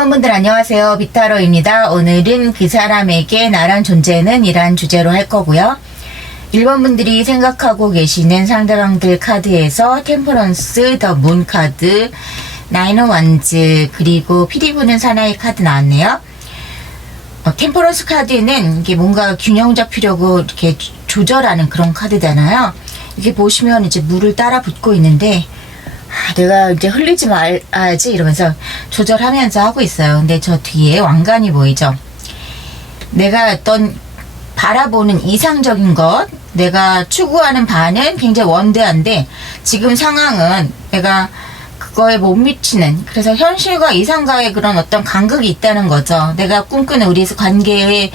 1번 분들 안녕하세요. 비타로입니다. 오늘은 그 사람에게 나란 존재는 이란 주제로 할 거고요. 1번 분들이 생각하고 계시는 상대방들 카드에서 템퍼런스, 더 문 카드, 나인 오브 원즈, 그리고 피리 부는 사나이 카드 나왔네요. 템퍼런스 카드는 이게 뭔가 균형 잡히려고 이렇게 조절하는 그런 카드잖아요. 이렇게 보시면 이제 물을 따라 붓고 있는데 내가 이제 흘리지 말아야지 이러면서 조절하면서 하고 있어요. 근데 저 뒤에 왕관이 보이죠? 내가 어떤 바라보는 이상적인 것, 내가 추구하는 바는 굉장히 원대한데 지금 상황은 내가 그거에 못 미치는, 그래서 현실과 이상과의 그런 어떤 간극이 있다는 거죠. 내가 꿈꾸는 우리 관계의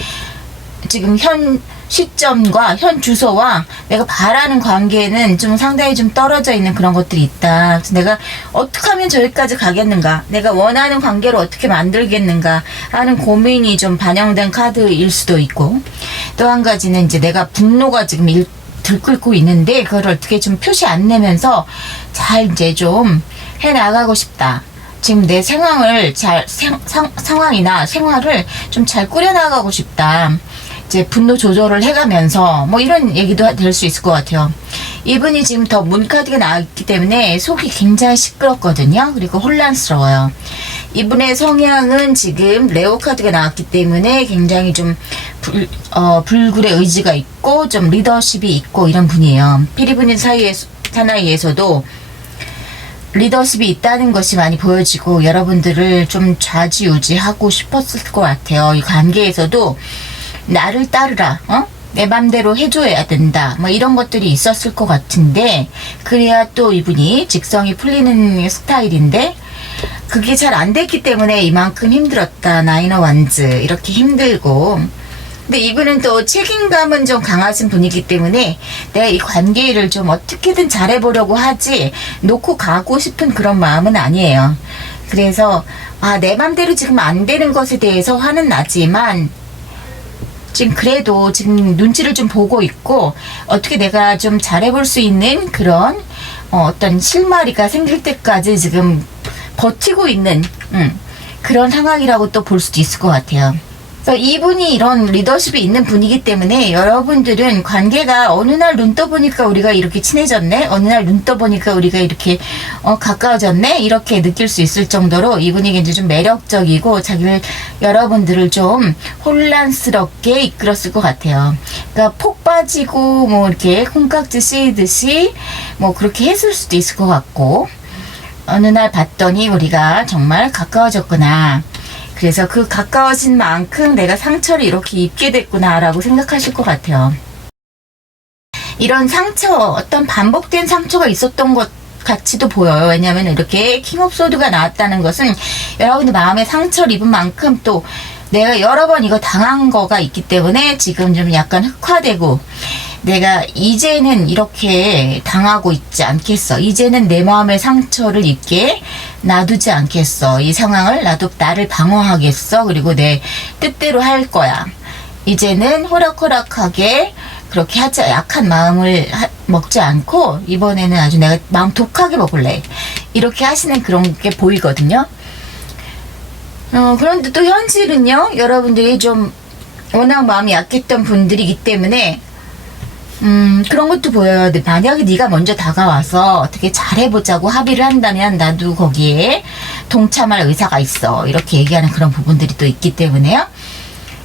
지금 현 시점과 현 주소와 내가 바라는 관계는 좀 상당히 좀 떨어져 있는 그런 것들이 있다. 그래서 내가 어떻게 하면 저기까지 가겠는가, 내가 원하는 관계를 어떻게 만들겠는가 하는 고민이 좀 반영된 카드일 수도 있고, 또 한 가지는 이제 내가 분노가 지금 들끓고 있는데 그걸 어떻게 좀 표시 안 내면서 잘 이제 좀 해나가고 싶다. 지금 내 상황을 상황이나 생활을 좀 잘 꾸려나가고 싶다. 이제 분노 조절을 해가면서 뭐 이런 얘기도 될 수 있을 것 같아요. 이분이 지금 더 문 카드가 나왔기 때문에 속이 굉장히 시끄럽거든요. 그리고 혼란스러워요. 이분의 성향은 지금 레오 카드가 나왔기 때문에 굉장히 좀 불굴의 의지가 있고 좀 리더십이 있고 이런 분이에요. 피리부는 사나이에서도 리더십이 있다는 것이 많이 보여지고 여러분들을 좀 좌지우지하고 싶었을 것 같아요. 이 관계에서도 나를 따르라, 내 맘대로 해줘야 된다, 뭐 이런 것들이 있었을 것 같은데, 그래야 또 이분이 직성이 풀리는 스타일인데 그게 잘 안 됐기 때문에 이만큼 힘들었다. 나인 오브 원즈 이렇게 힘들고, 근데 이분은 또 책임감은 좀 강하신 분이기 때문에 내가 이 관계를 좀 어떻게든 잘해보려고 하지 놓고 가고 싶은 그런 마음은 아니에요. 그래서 내 맘대로 지금 안 되는 것에 대해서 화는 나지만 지금 그래도 지금 눈치를 좀 보고 있고 어떻게 내가 좀 잘해볼 수 있는 그런 어떤 실마리가 생길 때까지 지금 버티고 있는 그런 상황이라고 또 볼 수도 있을 것 같아요. 그래서 이분이 이런 리더십이 있는 분이기 때문에 여러분들은 관계가 어느 날 눈 떠보니까 우리가 이렇게 친해졌네, 어느 날 눈 떠보니까 우리가 이렇게 가까워졌네 이렇게 느낄 수 있을 정도로 이분이 굉장히 좀 매력적이고 여러분들을 좀 혼란스럽게 이끌었을 것 같아요. 그러니까 폭 빠지고 뭐 이렇게 콩깍지 씌듯이 뭐 그렇게 했을 수도 있을 것 같고, 어느 날 봤더니 우리가 정말 가까워졌구나, 그래서 그 가까워진 만큼 내가 상처를 이렇게 입게 됐구나 라고 생각하실 것 같아요. 이런 상처, 어떤 반복된 상처가 있었던 것 같이도 보여요. 왜냐하면 이렇게 킹 오브 소드가 나왔다는 것은 여러분의 마음에 상처를 입은 만큼 또 내가 여러 번 이거 당한 거가 있기 때문에 지금 좀 약간 흑화되고, 내가 이제는 이렇게 당하고 있지 않겠어, 이제는 내 마음의 상처를 입게 놔두지 않겠어, 이 상황을 나를 방어하겠어, 그리고 내 뜻대로 할 거야, 이제는 호락호락하게 그렇게 하지, 약한 마음을 먹지 않고 이번에는 아주 내가 마음 독하게 먹을래, 이렇게 하시는 그런 게 보이거든요. 그런데 또 현실은요, 여러분들이 좀 워낙 마음이 약했던 분들이기 때문에 그런 것도 보여요. 만약에 네가 먼저 다가와서 어떻게 잘해보자고 합의를 한다면 나도 거기에 동참할 의사가 있어, 이렇게 얘기하는 그런 부분들이 또 있기 때문에요.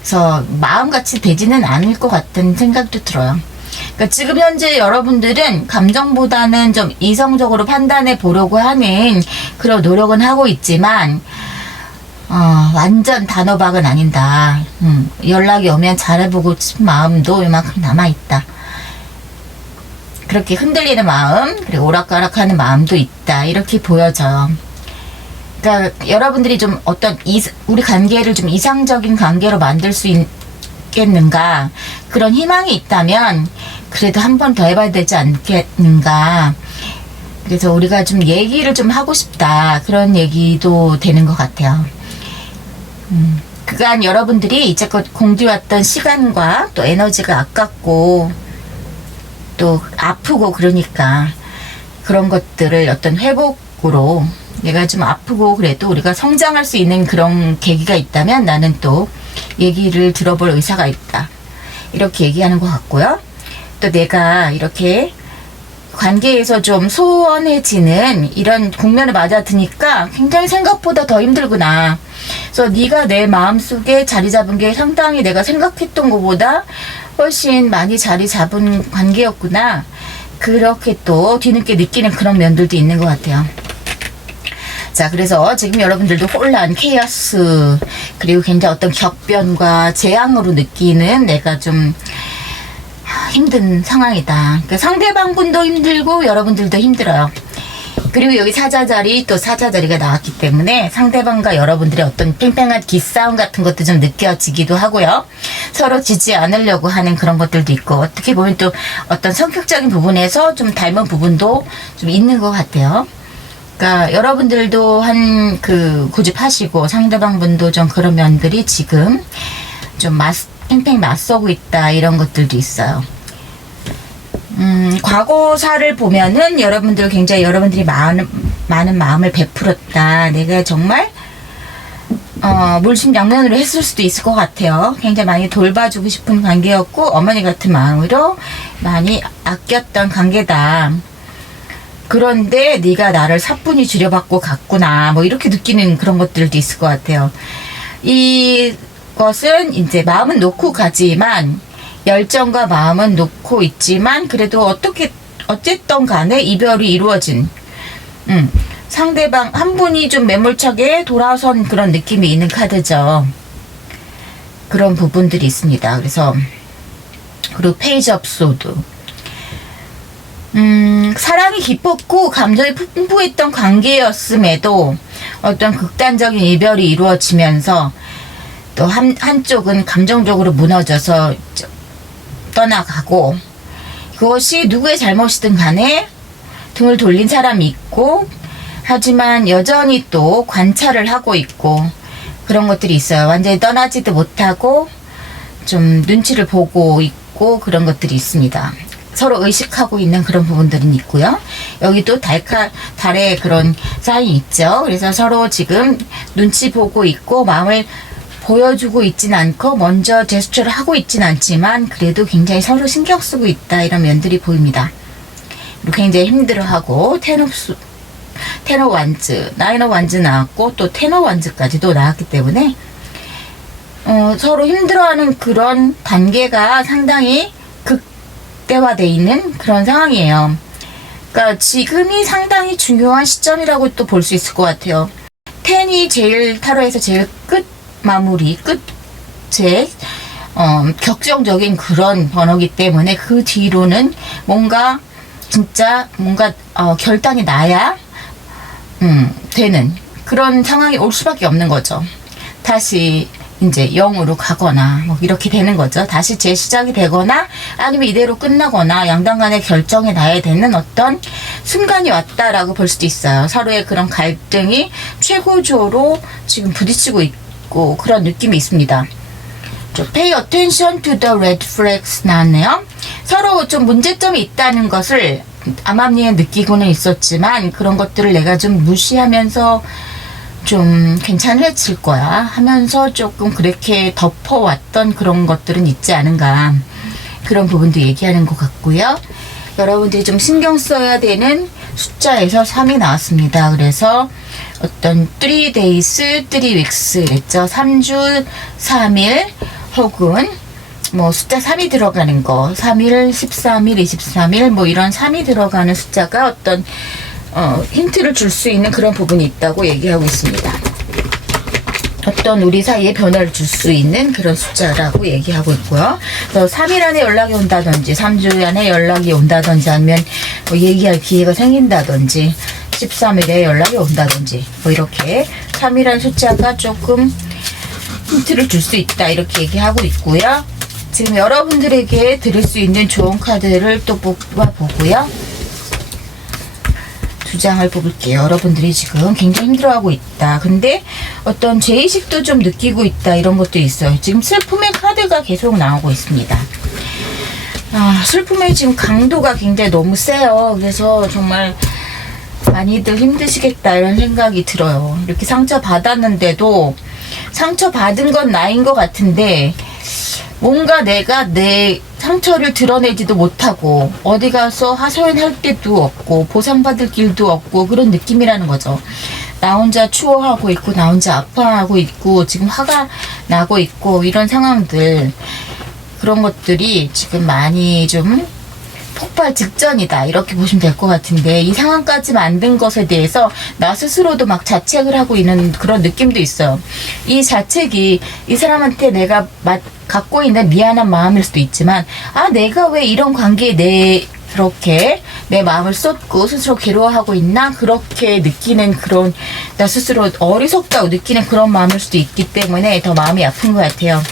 그래서 마음같이 되지는 않을 것 같다는 생각도 들어요. 그러니까 지금 현재 여러분들은 감정보다는 좀 이성적으로 판단해 보려고 하는 그런 노력은 하고 있지만 완전 단호박은 아니다. 연락이 오면 잘해보고 싶은 마음도 이만큼 남아있다. 그렇게 흔들리는 마음, 그리고 오락가락하는 마음도 있다, 이렇게 보여져요. 그러니까 여러분들이 좀 어떤 우리 관계를 좀 이상적인 관계로 만들 수 있겠는가, 그런 희망이 있다면 그래도 한 번 더 해봐야 되지 않겠는가. 그래서 우리가 좀 얘기를 좀 하고 싶다, 그런 얘기도 되는 것 같아요. 그간 여러분들이 이제껏 공들여왔던 시간과 또 에너지가 아깝고 또 아프고, 그러니까 그런 것들을 어떤 회복으로 내가 좀 아프고 그래도 우리가 성장할 수 있는 그런 계기가 있다면 나는 또 얘기를 들어볼 의사가 있다. 이렇게 얘기하는 것 같고요. 또 내가 이렇게 관계에서 좀 소원해지는 이런 국면을 맞아드니까 굉장히 생각보다 더 힘들구나. 그래서 네가 내 마음속에 자리 잡은 게 상당히 내가 생각했던 것보다 훨씬 많이 자리 잡은 관계였구나. 그렇게 또 뒤늦게 느끼는 그런 면들도 있는 것 같아요. 자, 그래서 지금 여러분들도 혼란, 케이오스, 그리고 굉장히 어떤 격변과 재앙으로 느끼는 내가 좀 힘든 상황이다. 그러니까 상대방 분도 힘들고 여러분들도 힘들어요. 그리고 여기 사자자리, 또 사자자리가 나왔기 때문에 상대방과 여러분들의 어떤 팽팽한 기싸움 같은 것도 좀 느껴지기도 하고요. 서로 지지 않으려고 하는 그런 것들도 있고, 어떻게 보면 또 어떤 성격적인 부분에서 좀 닮은 부분도 좀 있는 것 같아요. 그러니까 여러분들도 고집하시고 상대방 분도 좀 그런 면들이 지금 좀 팽팽 맞서고 있다, 이런 것들도 있어요. 과거사를 보면은 여러분들이 많은 마음을 베풀었다. 내가 정말 물심양면으로 했을 수도 있을 것 같아요. 굉장히 많이 돌봐주고 싶은 관계였고 어머니 같은 마음으로 많이 아꼈던 관계다. 그런데 네가 나를 사뿐히 줄여받고 갔구나. 뭐 이렇게 느끼는 그런 것들도 있을 것 같아요. 이것은 이제 마음은 놓고 가지만, 열정과 마음은 놓고 있지만 그래도 어쨌든 간에 이별이 이루어진 상대방 한 분이 좀 매몰차게 돌아선 그런 느낌이 있는 카드죠. 그런 부분들이 있습니다. 그래서 그리고 페이지 업 소드, 사랑이 깊었고 감정이 풍부했던 관계였음에도 어떤 극단적인 이별이 이루어지면서 또 한쪽은 감정적으로 무너져서 떠나가고, 그것이 누구의 잘못이든 간에 등을 돌린 사람이 있고, 하지만 여전히 또 관찰을 하고 있고 그런 것들이 있어요. 완전히 떠나지도 못하고 좀 눈치를 보고 있고 그런 것들이 있습니다. 서로 의식하고 있는 그런 부분들은 있고요. 여기도 달의 그런 사인이 있죠. 그래서 서로 지금 눈치 보고 있고 마음을 보여주고 있진 않고 먼저 제스처를 하고 있진 않지만 그래도 굉장히 서로 신경 쓰고 있다, 이런 면들이 보입니다. 그리고 굉장히 힘들어하고 테너 완즈, 나인 오브 완즈 나왔고 또 테너 완즈까지도 나왔기 때문에 서로 힘들어하는 그런 관계가 상당히 극대화되어 있는 그런 상황이에요. 그러니까 지금이 상당히 중요한 시점이라고 또 볼 수 있을 것 같아요. 10이 타로에서 제일 끝에 격정적인 그런 번호기 때문에 그 뒤로는 뭔가 결단이 나야 되는 그런 상황이 올 수밖에 없는 거죠. 다시 이제 0으로 가거나 뭐 이렇게 되는 거죠. 다시 재시작이 되거나 아니면 이대로 끝나거나 양당 간의 결정이 나야 되는 어떤 순간이 왔다라고 볼 수도 있어요. 서로의 그런 갈등이 최고조로 지금 부딪히고 있고 그런 느낌이 있습니다. Pay attention to the red flags 나왔네요. 서로 좀 문제점이 있다는 것을 암암리에 느끼고는 있었지만 그런 것들을 내가 좀 무시하면서 좀 괜찮아질 거야 하면서 조금 그렇게 덮어왔던 그런 것들은 있지 않은가, 그런 부분도 얘기하는 것 같고요. 여러분들이 좀 신경 써야 되는 숫자에서 3이 나왔습니다. 그래서 어떤 3 days, 3 weeks 했죠. 3주, 3일 혹은 뭐 숫자 3이 들어가는 거, 3일, 13일, 23일 뭐 이런 3이 들어가는 숫자가 어떤 힌트를 줄 수 있는 그런 부분이 있다고 얘기하고 있습니다. 어떤 우리 사이에 변화를 줄 수 있는 그런 숫자라고 얘기하고 있고요. 그래서 3일 안에 연락이 온다든지 3주 안에 연락이 온다든지 아니면 뭐 얘기할 기회가 생긴다든지 13일에 연락이 온다든지 뭐 이렇게 3이라는 숫자가 조금 힌트를 줄 수 있다, 이렇게 얘기하고 있고요. 지금 여러분들에게 드릴 수 있는 좋은 카드를 또 뽑아보고요. 두 장을 뽑을게요. 여러분들이 지금 굉장히 힘들어하고 있다. 근데 어떤 죄의식도 좀 느끼고 있다, 이런 것도 있어요. 지금 슬픔의 카드가 계속 나오고 있습니다. 슬픔의 지금 강도가 굉장히 너무 세요. 그래서 정말 많이들 힘드시겠다 이런 생각이 들어요. 이렇게 상처 받았는데도 상처 받은 건 나인 것 같은데 뭔가 내가 내 상처를 드러내지도 못하고 어디 가서 하소연할 데도 없고 보상받을 길도 없고 그런 느낌이라는 거죠. 나 혼자 추워하고 있고 나 혼자 아파하고 있고 지금 화가 나고 있고 이런 상황들, 그런 것들이 지금 많이 좀 폭발 직전이다 이렇게 보시면 될 것 같은데, 이 상황까지 만든 것에 대해서 나 스스로도 막 자책을 하고 있는 그런 느낌도 있어요. 이 자책이 이 사람한테 내가 갖고 있는 미안한 마음일 수도 있지만, 아 내가 왜 이런 관계에 그렇게 내 마음을 쏟고 스스로 괴로워하고 있나, 그렇게 느끼는, 그런 나 스스로 어리석다고 느끼는 그런 마음일 수도 있기 때문에 더 마음이 아픈 것 같아요.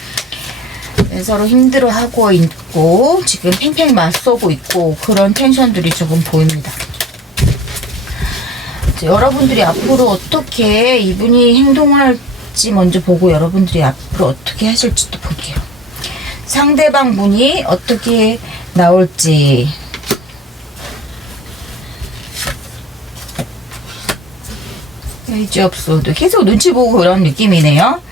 서로 힘들어하고 있고 지금 팽팽 맞서고 있고 그런 텐션들이 조금 보입니다. 여러분들이 앞으로 어떻게 이분이 행동을 할지 먼저 보고 여러분들이 앞으로 어떻게 하실지도 볼게요. 상대방 분이 어떻게 나올지. 페이지 업 소드 계속 눈치 보고 그런 느낌이네요.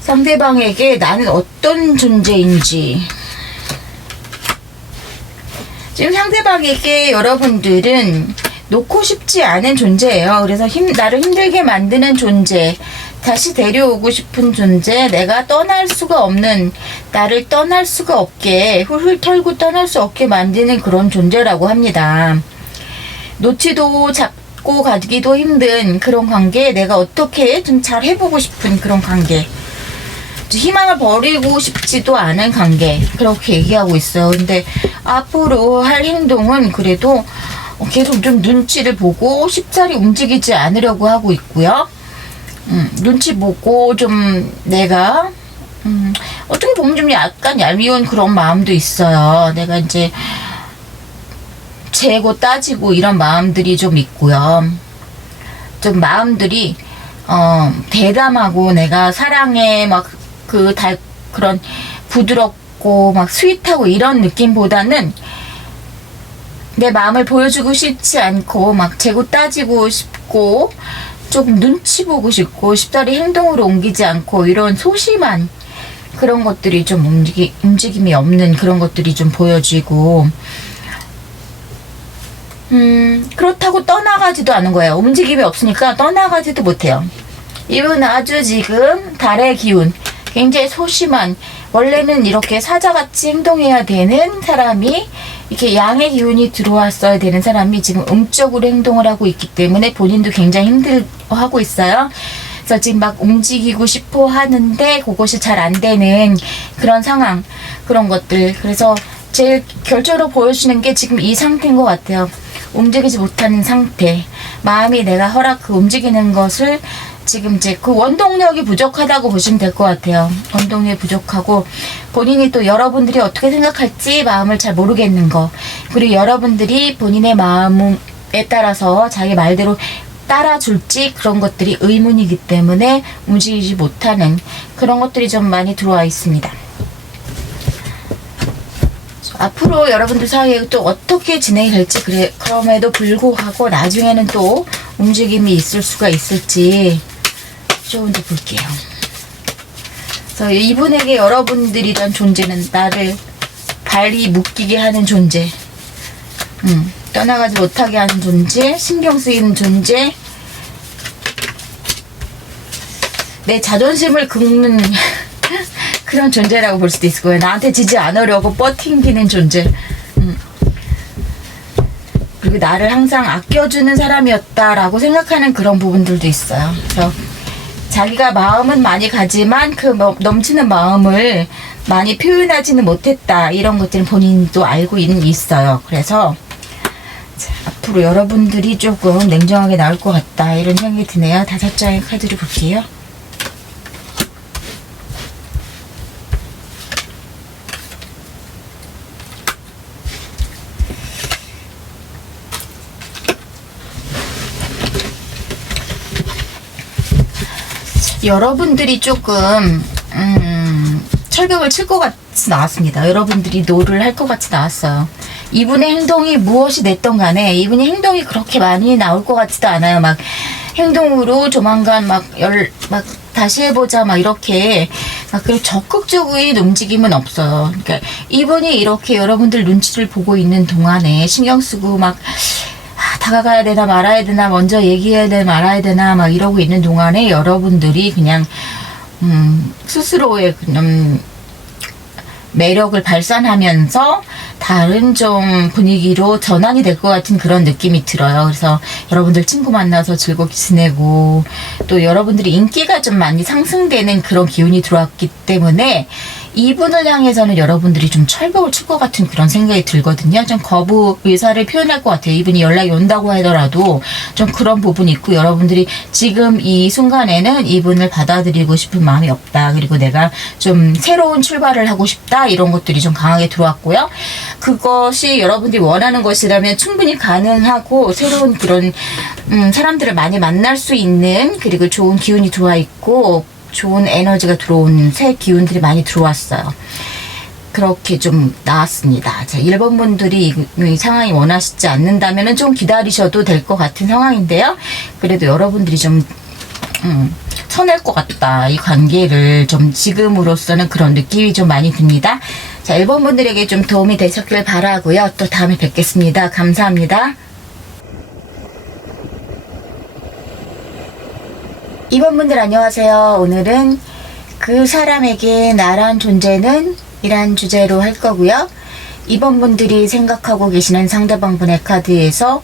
상대방에게 나는 어떤 존재인지. 지금 상대방에게 여러분들은 놓고 싶지 않은 존재예요. 그래서 나를 힘들게 만드는 존재, 다시 데려오고 싶은 존재, 내가 떠날 수가 없는, 나를 떠날 수가 없게, 훌훌 털고 떠날 수 없게 만드는 그런 존재라고 합니다. 놓지도 잡고 가기도 힘든 그런 관계, 내가 어떻게 좀 잘 해보고 싶은 그런 관계, 희망을 버리고 싶지도 않은 관계, 그렇게 얘기하고 있어요. 근데 앞으로 할 행동은 그래도 계속 좀 눈치를 보고 쉽사리 움직이지 않으려고 하고 있고요. 눈치 보고 좀 내가 어떻게 보면 좀 약간 얄미운 그런 마음도 있어요. 내가 이제 재고 따지고 이런 마음들이 좀 있고요. 좀 마음들이 대담하고 내가 사랑에 막 그런 부드럽고 막 스윗하고 이런 느낌보다는 내 마음을 보여주고 싶지 않고 막 재고 따지고 싶고 조금 눈치 보고 싶고 쉽사리 행동으로 옮기지 않고 이런 소심한 그런 것들이 좀 움직임이 없는 그런 것들이 좀 보여지고, 그렇다고 떠나가지도 않은 거예요. 움직임이 없으니까 떠나가지도 못해요. 이분 아주 지금 달의 기운, 굉장히 소심한, 원래는 이렇게 사자같이 행동해야 되는 사람이 이렇게 양의 기운이 들어왔어야 되는 사람이 지금 음적으로 행동을 하고 있기 때문에 본인도 굉장히 힘들어하고 있어요. 그래서 지금 막 움직이고 싶어 하는데 그것이 잘 안 되는 그런 상황, 그런 것들. 그래서 제일 결정으로 보여주는 게 지금 이 상태인 것 같아요. 움직이지 못하는 상태. 마음이 내가 움직이는 것을 지금 이제 그 원동력이 부족하다고 보시면 될 것 같아요. 원동력이 부족하고 본인이 또 여러분들이 어떻게 생각할지 마음을 잘 모르겠는 거, 그리고 여러분들이 본인의 마음에 따라서 자기 말대로 따라줄지 그런 것들이 의문이기 때문에 움직이지 못하는 그런 것들이 좀 많이 들어와 있습니다. 앞으로 여러분들 사이에 또 어떻게 진행이 될지, 그럼에도 불구하고 나중에는 또 움직임이 있을 수가 있을지 좀 더 볼게요. 그래서 이분에게 여러분들이란 존재는 나를 발이 묶이게 하는 존재, 떠나가지 못하게 하는 존재, 신경 쓰이는 존재, 내 자존심을 긁는 그런 존재라고 볼 수도 있을 거예요. 나한테 지지 않으려고 버팅기는 존재. 그리고 나를 항상 아껴주는 사람이었다라고 생각하는 그런 부분들도 있어요. 그래서 자기가 마음은 많이 가지만 그 넘치는 마음을 많이 표현하지는 못했다, 이런 것들은 본인도 알고 있어요. 그래서 앞으로 여러분들이 조금 냉정하게 나올 것 같다, 이런 생각이 드네요. 5장의 카드를 볼게요. 여러분들이 조금 철벽을 칠 것 같이 나왔습니다. 여러분들이 노를 할 것 같이 나왔어요. 이분의 행동이 무엇이 됐던 간에 이분의 행동이 그렇게 많이 나올 것 같지도 않아요. 막 행동으로 조만간 막 다시 해보자 막 이렇게 막 그 적극적인 움직임은 없어요. 그러니까 이분이 이렇게 여러분들 눈치를 보고 있는 동안에 신경 쓰고 막 다가가야 되나 말아야 되나 먼저 얘기해야 되나 말아야 되나 막 이러고 있는 동안에 여러분들이 그냥 스스로의 매력을 발산하면서 다른 좀 분위기로 전환이 될 것 같은 그런 느낌이 들어요. 그래서 여러분들 친구 만나서 즐겁게 지내고 또 여러분들이 인기가 좀 많이 상승되는 그런 기운이 들어왔기 때문에 이분을 향해서는 여러분들이 좀 철벽을 칠 것 같은 그런 생각이 들거든요. 좀 거부 의사를 표현할 것 같아요. 이분이 연락이 온다고 하더라도 좀 그런 부분이 있고 여러분들이 지금 이 순간에는 이분을 받아들이고 싶은 마음이 없다. 그리고 내가 좀 새로운 출발을 하고 싶다. 이런 것들이 좀 강하게 들어왔고요. 그것이 여러분들이 원하는 것이라면 충분히 가능하고 새로운 그런 사람들을 많이 만날 수 있는 그리고 좋은 기운이 들어와 있고 좋은 에너지가 들어온 새 기운들이 많이 들어왔어요. 그렇게 좀 나왔습니다. 자, 1번 분들이 이 상황이 원하시지 않는다면 좀 기다리셔도 될 것 같은 상황인데요. 그래도 여러분들이 좀 쳐낼 것 같다. 이 관계를 좀 지금으로서는 그런 느낌이 좀 많이 듭니다. 자, 1번 분들에게 좀 도움이 되셨길 바라고요. 또 다음에 뵙겠습니다. 감사합니다. 2번 분들 안녕하세요. 오늘은 그 사람에게 나란 존재는 이란 주제로 할 거고요. 2번 분들이 생각하고 계시는 상대방 분의 카드에서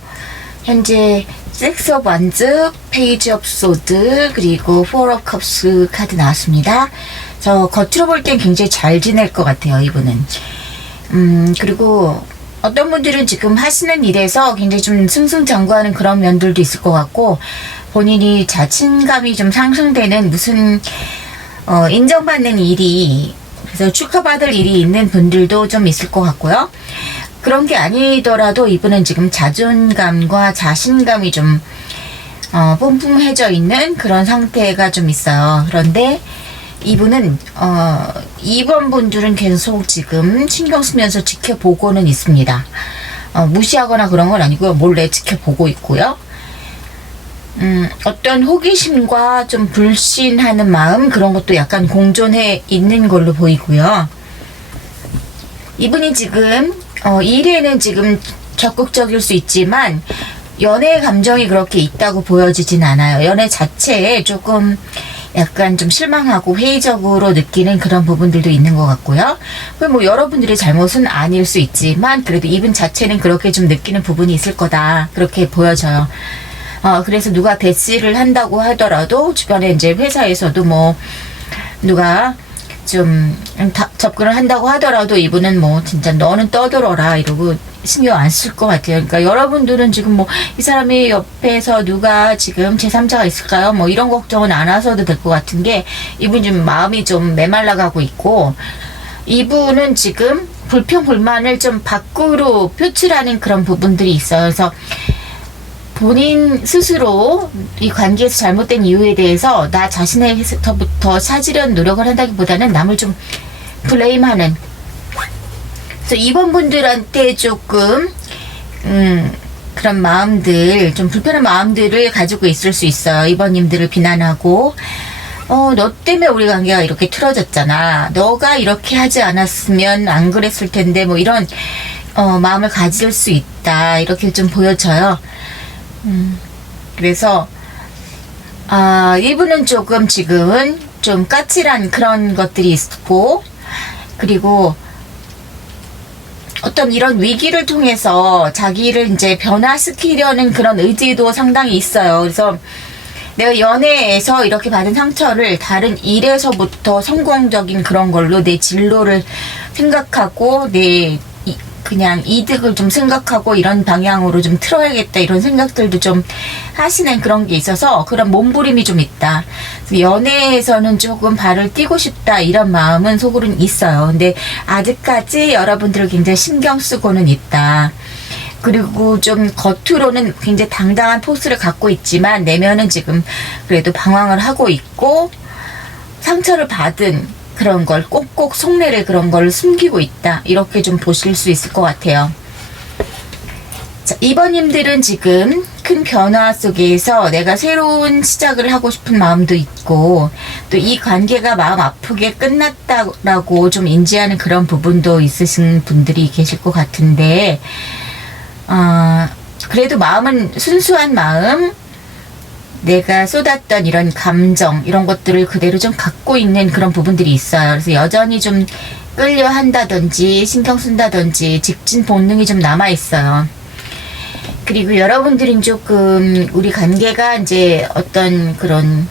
현재 섹스 오브 완즈, 페이지 오브 소드, 그리고 포 오브 컵스 카드 나왔습니다. 저 겉으로 볼 땐 굉장히 잘 지낼 것 같아요. 이분은. 그리고 어떤 분들은 지금 하시는 일에서 굉장히 좀 승승장구하는 그런 면들도 있을 것 같고 본인이 자신감이 좀 상승되는 무슨 인정받는 일이 그래서 축하받을 일이 있는 분들도 좀 있을 것 같고요. 그런 게 아니더라도 이분은 지금 자존감과 자신감이 좀 뿜뿜해져 있는 그런 상태가 좀 있어요. 그런데 이분은 2번 분들은 계속 지금 신경 쓰면서 지켜보고는 있습니다. 무시하거나 그런 건 아니고요. 몰래 지켜보고 있고요. 어떤 호기심과 좀 불신하는 마음 그런 것도 약간 공존해 있는 걸로 보이고요. 이분이 지금 일에는 지금 적극적일 수 있지만 연애 감정이 그렇게 있다고 보여지진 않아요. 연애 자체에 조금 약간 좀 실망하고 회의적으로 느끼는 그런 부분들도 있는 것 같고요. 뭐 여러분들의 잘못은 아닐 수 있지만 그래도 이분 자체는 그렇게 좀 느끼는 부분이 있을 거다. 그렇게 보여져요. 그래서 누가 대시를 한다고 하더라도 주변에 이제 회사에서도 뭐 누가 좀 접근을 한다고 하더라도 이분은 뭐 진짜 너는 떠들어라 이러고 신경 안 쓸 것 같아요. 그러니까 여러분들은 지금 뭐 이 사람이 옆에서 누가 지금 제3자가 있을까요? 뭐 이런 걱정은 안 하셔도 될 것 같은 게 이분 좀 마음이 좀 메말라가고 있고 이분은 지금 불평 불만을 좀 밖으로 표출하는 그런 부분들이 있어요. 그래서 본인 스스로 이 관계에서 잘못된 이유에 대해서 나 자신에서부터 찾으려는 노력을 한다기보다는 남을 좀 블레임하는. 그래서 이번 분들한테 조금 그런 마음들, 좀 불편한 마음들을 가지고 있을 수 있어요. 이번님들을 비난하고 너 때문에 우리 관계가 이렇게 틀어졌잖아. 너가 이렇게 하지 않았으면 안 그랬을 텐데 뭐 이런 마음을 가질 수 있다. 이렇게 좀 보여져요. 그래서 이분은 조금 지금은 좀 까칠한 그런 것들이 있고 그리고 어떤 이런 위기를 통해서 자기를 이제 변화시키려는 그런 의지도 상당히 있어요. 그래서 내가 연애에서 이렇게 받은 상처를 다른 일에서부터 성공적인 그런 걸로 내 진로를 생각하고 내 그냥 이득을 좀 생각하고 이런 방향으로 좀 틀어야겠다 이런 생각들도 좀 하시는 그런 게 있어서 그런 몸부림이 좀 있다. 연애에서는 조금 발을 띄고 싶다 이런 마음은 속으로는 있어요. 근데 아직까지 여러분들을 굉장히 신경 쓰고는 있다. 그리고 좀 겉으로는 굉장히 당당한 포스를 갖고 있지만 내면은 지금 그래도 방황을 하고 있고 상처를 받은 그런 걸 꼭꼭 속내를 그런 걸 숨기고 있다. 이렇게 좀 보실 수 있을 것 같아요. 자, 2번님들은 지금 큰 변화 속에서 내가 새로운 시작을 하고 싶은 마음도 있고 또 이 관계가 마음 아프게 끝났다라고 좀 인지하는 그런 부분도 있으신 분들이 계실 것 같은데 그래도 마음은 순수한 마음, 내가 쏟았던 이런 감정 이런 것들을 그대로 좀 갖고 있는 그런 부분들이 있어요. 그래서 여전히 좀 끌려 한다든지 신경 쓴다든지 직진 본능이 좀 남아 있어요. 그리고 여러분들은 조금 우리 관계가 이제 어떤 그런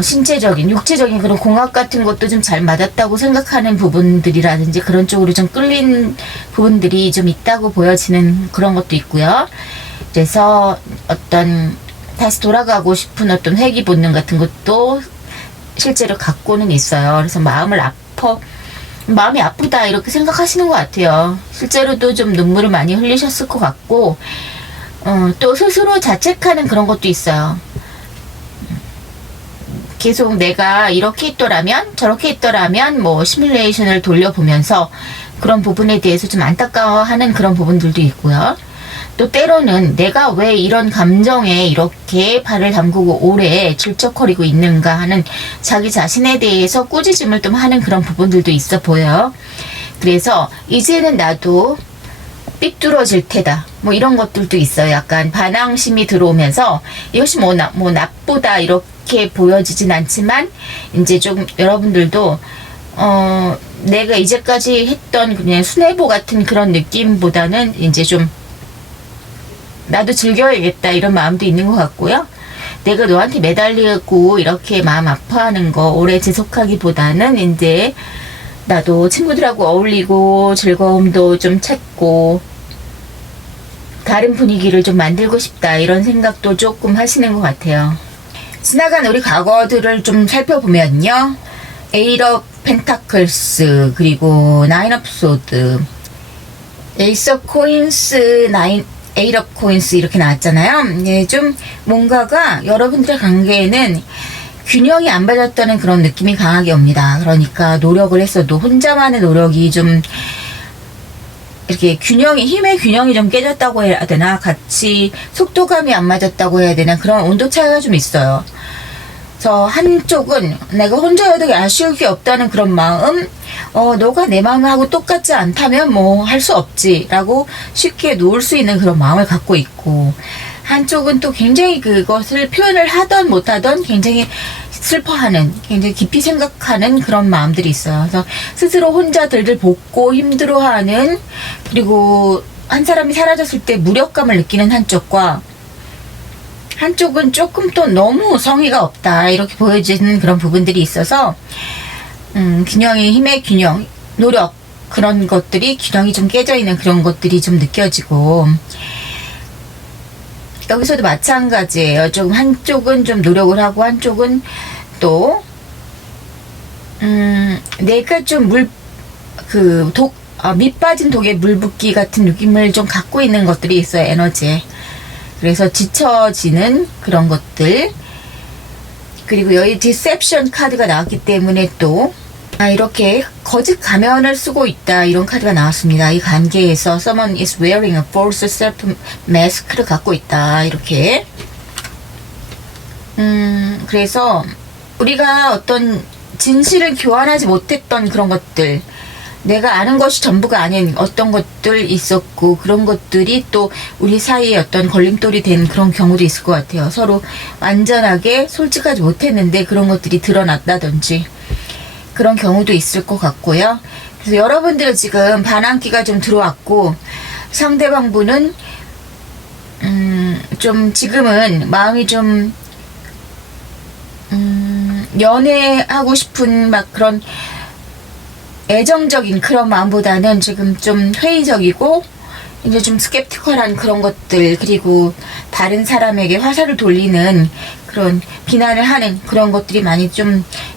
신체적인 육체적인 그런 공학 같은 것도 좀 잘 맞았다고 생각하는 부분들이라든지 그런 쪽으로 좀 끌린 부분들이 좀 있다고 보여지는 그런 것도 있고요. 그래서 어떤 다시 돌아가고 싶은 어떤 회귀 본능 같은 것도 실제로 갖고는 있어요. 그래서 마음이 아프다 이렇게 생각하시는 것 같아요. 실제로도 좀 눈물을 많이 흘리셨을 것 같고 또 스스로 자책하는 그런 것도 있어요. 계속 내가 이렇게 했더라면 저렇게 했더라면 뭐 시뮬레이션을 돌려보면서 그런 부분에 대해서 좀 안타까워하는 그런 부분들도 있고요. 또 때로는 내가 왜 이런 감정에 이렇게 발을 담그고 오래 질척거리고 있는가 하는 자기 자신에 대해서 꾸짖음을 좀 하는 그런 부분들도 있어 보여요. 그래서 이제는 나도 삐뚤어질 테다 뭐 이런 것들도 있어요. 약간 반항심이 들어오면서 이것이 뭐 나쁘다 이렇게 보여지진 않지만 이제 좀 여러분들도 내가 이제까지 했던 그냥 수뇌보 같은 그런 느낌보다는 이제 좀 나도 즐겨야겠다 이런 마음도 있는 것 같고요. 내가 너한테 매달리고 이렇게 마음 아파하는 거 오래 지속하기보다는 이제 나도 친구들하고 어울리고 즐거움도 좀 찾고 다른 분위기를 좀 만들고 싶다 이런 생각도 조금 하시는 것 같아요. 지나간 우리 과거들을 좀 살펴보면요. 에이트 오브 펜타클스 그리고 나인 오브 소드 에이스 오브 코인스 에이트 오브 코인스 이렇게 나왔잖아요. 예, 좀 뭔가가 여러분들의 관계에는 균형이 안 맞았다는 그런 느낌이 강하게 옵니다. 그러니까 노력을 했어도 혼자만의 노력이 좀 이렇게 힘의 균형이 좀 깨졌다고 해야 되나, 같이 속도감이 안 맞았다고 해야 되나, 그런 온도 차이가 좀 있어요. 그래서 한쪽은 내가 혼자여도 아쉬울 게 없다는 그런 마음, 너가 내 마음하고 똑같지 않다면 뭐 할 수 없지 라고 쉽게 놓을 수 있는 그런 마음을 갖고 있고, 한쪽은 또 굉장히 그것을 표현을 하던 못하던 굉장히 슬퍼하는, 굉장히 깊이 생각하는 그런 마음들이 있어요. 그래서 스스로 혼자 들들 볶고 힘들어하는, 그리고 한 사람이 사라졌을 때 무력감을 느끼는 한쪽과, 한쪽은 조금 또 너무 성의가 없다 이렇게 보여지는 그런 부분들이 있어서 힘의 균형, 노력 그런 것들이 균형이 좀 깨져 있는 그런 것들이 좀 느껴지고, 여기서도 마찬가지예요. 좀 한쪽은 좀 노력을 하고 한쪽은 또 내가 좀 밑 빠진 독에 물 붓기 같은 느낌을 좀 갖고 있는 것들이 있어요. 에너지에. 그래서 지쳐지는 그런 것들. 그리고 여기 디셉션 카드가 나왔기 때문에 또 이렇게 거짓 가면을 쓰고 있다 이런 카드가 나왔습니다. 이 관계에서 someone is wearing a false self mask를 갖고 있다 이렇게. 그래서 우리가 어떤 진실을 교환하지 못했던 그런 것들, 내가 아는 것이 전부가 아닌 어떤 것들 있었고, 그런 것들이 또 우리 사이에 어떤 걸림돌이 된 그런 경우도 있을 것 같아요. 서로 완전하게 솔직하지 못했는데 그런 것들이 드러났다든지 그런 경우도 있을 것 같고요. 그래서 여러분들은 지금 반항기가 좀 들어왔고, 상대방 분은 좀 지금은 마음이 좀 연애하고 싶은 막 그런 애정적인 그런 마음보다는 지금 좀 회의적이고 이제 좀 스캡티컬한 그런 것들, 그리고 다른 사람에게 화살을 돌리는 그런 비난을 하는 그런 것들이